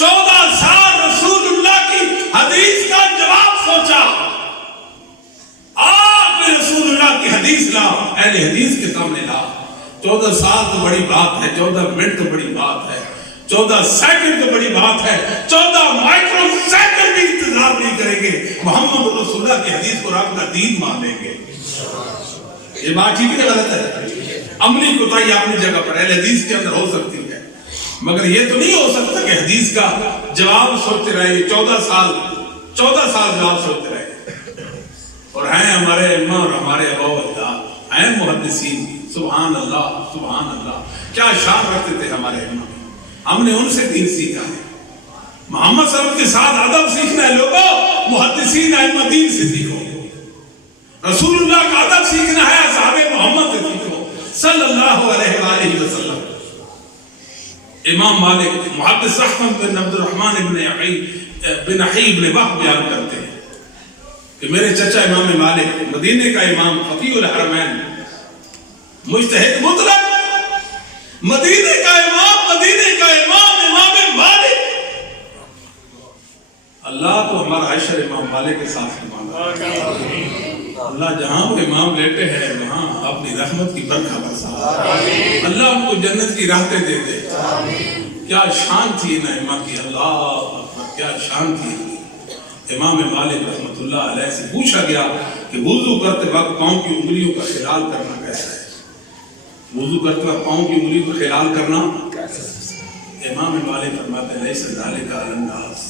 14 سال رسول اللہ کی حدیث کا جواب سوچا. آپ نے رسول اللہ کی حدیث لا، اہل حدیث کے سامنے لا. 14 سال تو بڑی بات ہے، 14 منٹ تو بڑی بات ہے، 14 سیکنڈ تو بڑی بات ہے، 14 مائکرو سیکنڈ بھی انتظار نہیں کریں گے. محمد رسول اللہ کی حدیث کو آپ کا دین مان لیں گے. یہ بات ٹھیک ہے غلط ہے؟ عملی کوتاہی اپنی جگہ پر اہل حدیث کے اندر ہو سکتی ہے، مگر یہ تو نہیں ہو سکتا کہ حدیث کا جواب سوچتے رہے. 14 سال جواب سوچتے رہے. اور ہیں ہمارے امام اور ہمارے اباء و اجداد ہیں محدثین. سبحان اللہ سبحان اللہ، کیا شان رکھتے تھے ہمارے امام. ہم نے ان سے دین سیکھا ہے. محمد صلی اللہ علیہ وسلم کے ساتھ ادب سیکھنا ہے لوگوں، محدثین ائمہ دین سے سیکھو. رسول اللہ کا ادب سیکھنا ہے، اصحاب محمد سے سیکھو صلی اللہ علیہ وآلہ وسلم. امام مالک محدث احمد بن عبد الرحمن بن حی بن وہب بیان کرتے ہیں کہ میرے چچا امام مالک مدینے کا امام فقیہ الحرمین مجتہد مطلق، مدینے کا امام امام مالک. اللہ تو ہمارا عشر امام مالک کے ساتھ مانگا. اللہ جہاں وہ امام لیٹے ہیں وہاں اپنی رحمت کی برکھا برسا. اللہ ان کو جنت کی راحتیں دے دے. کیا شان تھی ان ائمہ کی، اللہ اکبر، کیا شان تھی. امام مالک رحمۃ اللہ علیہ سے پوچھا گیا کہ وضو کرتے وقت پاؤں کی انگلیوں کا خلال کرنا کیسا ہے؟ وضو کرتے وقت پاؤں کی انگلیوں کا خلال کرنا. امام مالک فرماتے ہیں لیس ذالک علی الناس،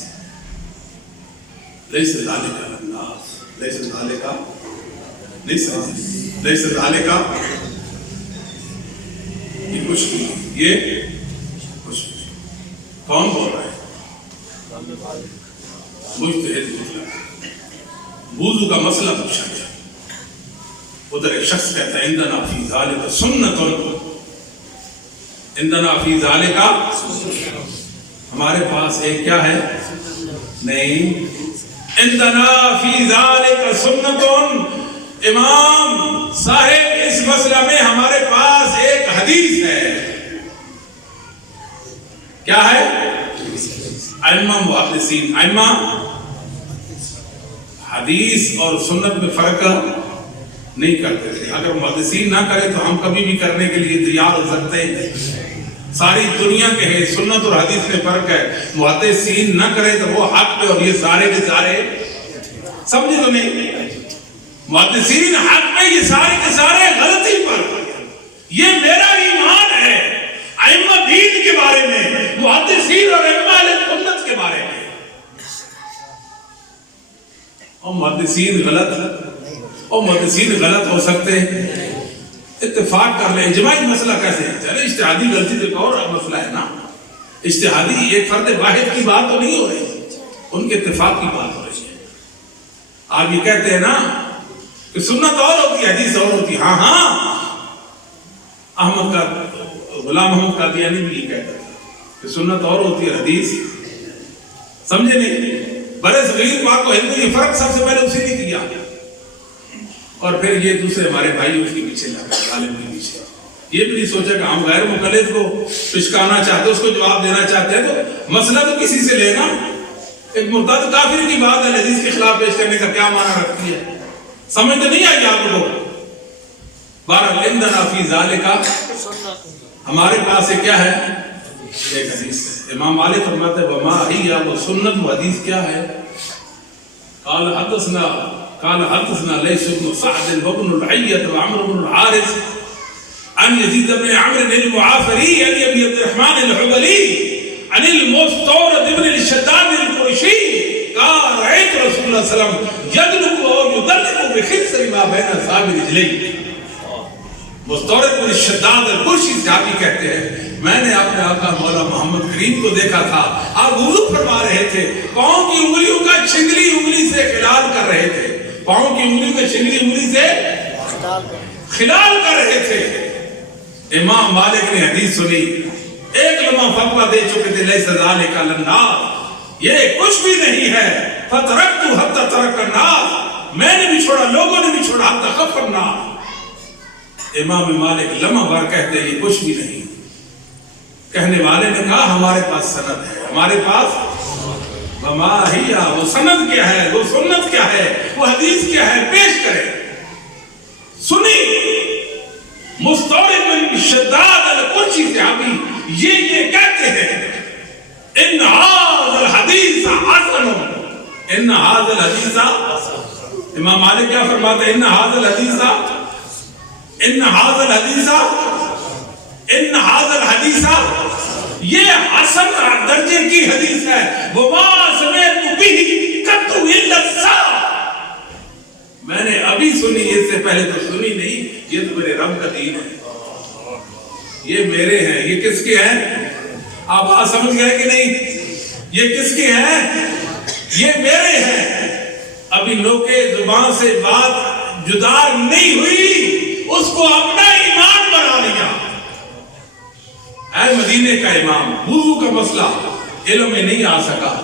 لیس ذالک علی الناس، لیس ذالک یہ کچھ نہیں. یہ کچھ کون بول رہا ہے؟ مجتہد مطلق. وضو کا مسئلہ پوچھا گیا. ادھر ایک شخص کہتا ہے عندنا فی ذالک سنت، عندنا فی ذالک، ہمارے پاس ایک کیا ہے؟ نہیں. عندنا فی ذالک سنت، امام صاحب اس مسئلہ میں ہمارے پاس ایک حدیث ہے. کیا ہے؟ ائمہ محدثین، ائمہ حدیث اور سنت میں فرق نہیں کرتے تھے. اگر محدثین نہ کرے تو ہم کبھی بھی کرنے کے لیے تیار ہو سکتے ہیں. ساری دنیا کے ہیں سنت اور حدیث میں فرق ہے. محدثین نہ کرے تو وہ حق پہ، اور یہ سارے کے سارے سمجھے تو نہیں. محدثین حق پہ، یہ سارے کے سارے غلطی پر. یہ میرا ایمان ہے ائمہ دین کے بارے میں، محدثین اور ائمہ اہل سنت کے بارے میں. اور محدثین غلط ہو سکتے ہیں. اتفاق کر لیں. اجماعی مسئلہ کیسے ہے؟ چلے اجتہادی غلطی تو ایک اور مسئلہ ہے نا. اجتہادی ایک فرد واحد کی بات تو نہیں ہو رہی، ان کے اتفاق کی بات ہو رہی ہے. آپ یہ کہتے ہیں نا کہ سنت اور ہوتی ہے حدیث اور ہوتی ہے. ہاں احمد کا غلام احمد قادیانی بھی یہ کہتا تھا کہ سنت اور ہوتی ہے حدیث. سمجھے نہیں؟ برے صغیر پاک و ہند یہ فرق سب سے پہلے اسی نے کیا، اور پھر یہ دوسرے ہمارے بھائی اس کے پیچھے لگے، عالم کے پیچھے. یہ بھی نہیں سوچا کہ ہم غیر مقلد کو پشکانا چاہتے، اس کو جواب دینا چاہتے ہیں تو مسئلہ تو کسی سے لینا. ایک مرتد کافر کی بات ہے حدیث کے خلاف پیش کرنے کا کیا معنی رکھتی ہے؟ سمجھ تو نہیں آئی آپ لوگوں. بہرحال عندنا فی ذالک، ہمارے پاس سے کیا ہے؟ ایک حدیث. امام مالک فرماتے ہیں وما ہی وہ سنت، وہ حدیث کیا ہے؟ قال حدثنا ليث بن سعد وابن العية وعمرو بن الحارث عن يزيد بن عمرو المعافري عن ابي عبد الرحمن الحبلي عن المستورد بن الشداد القرشي قال رأيت رسول الله صلى الله عليه وسلم يدلك ويدلك بخنصر ما بين اصابع رجليه. مستورد بن شداد القرشی صحابی کہتے ہیں میں نے اپنے آقا مولا محمد کریم کو دیکھا تھا، آپ وضو فرما رہے تھے، پاؤں کی انگلیوں کا چھنگلی انگلی سے خلال کر رہے تھے، پاؤں کی انگلیوں کا چھنگلی انگلی سے خلال کر رہے تھے۔ امام مالک نے حدیث سنی، ایک لمحہ فتویٰ دے چکے تھے لیس ذالک علی الناس، یہ کچھ بھی نہیں ہے، فترکت حتی ترک الناس، میں نے بھی چھوڑا، لوگوں نے بھی چھوڑا، حتی خف الناس۔ امام مالک لمحہ بار کہتے ہیں یہ کچھ بھی نہیں۔ کہنے والے نے کہا ہمارے پاس سند ہے، ہمارے پاس وما ہی، وہ سند کیا ہے، وہ سنت کیا ہے، وہ حدیث کیا ہے، پیش کرے۔ سنی مستورد بن شداد القرشی صحابی یہ کہتے ہیں ان ھذا الحدیث حسن، ان ھذا الحدیث، امام مالک کیا فرماتے ہیں، ان ھذا الحدیث، ان ھذا الحدیث، ان ھذا الحدیث، یہ حسن درجے کی حدیث ہے، وما سمعت به قط الا الساعة، میں نے ابھی سنی، اس سے پہلے تو سنی نہیں، یہ تو میرے رب کا دین ہے، یہ میرے ہیں، یہ کس کے ہیں؟ آپ بات سمجھ گئے کہ نہیں؟ یہ کس کے ہیں؟ یہ میرے ہیں۔ ابھی لوگ کے زبان سے بات جدا نہیں ہوئی، اس کو اپنا ایمان بنا لیا۔ اے مدینے کا امام، وضو کا مسئلہ علم میں نہیں آ سکا،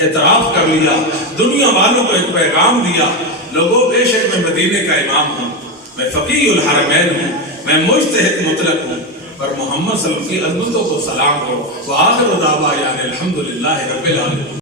اعتراف کر لیا، دنیا والوں کو ایک پیغام دیا، لوگوں بے شک میں مدینے کا امام ہوں، میں فقیہ الحرمین ہوں، میں مجتہد مطلق ہوں، پر محمد صلی اللہ علیہ وسلم کی عظمتوں کو سلام کرو۔ وآخر دعوانا الحمدللہ رب العالمین۔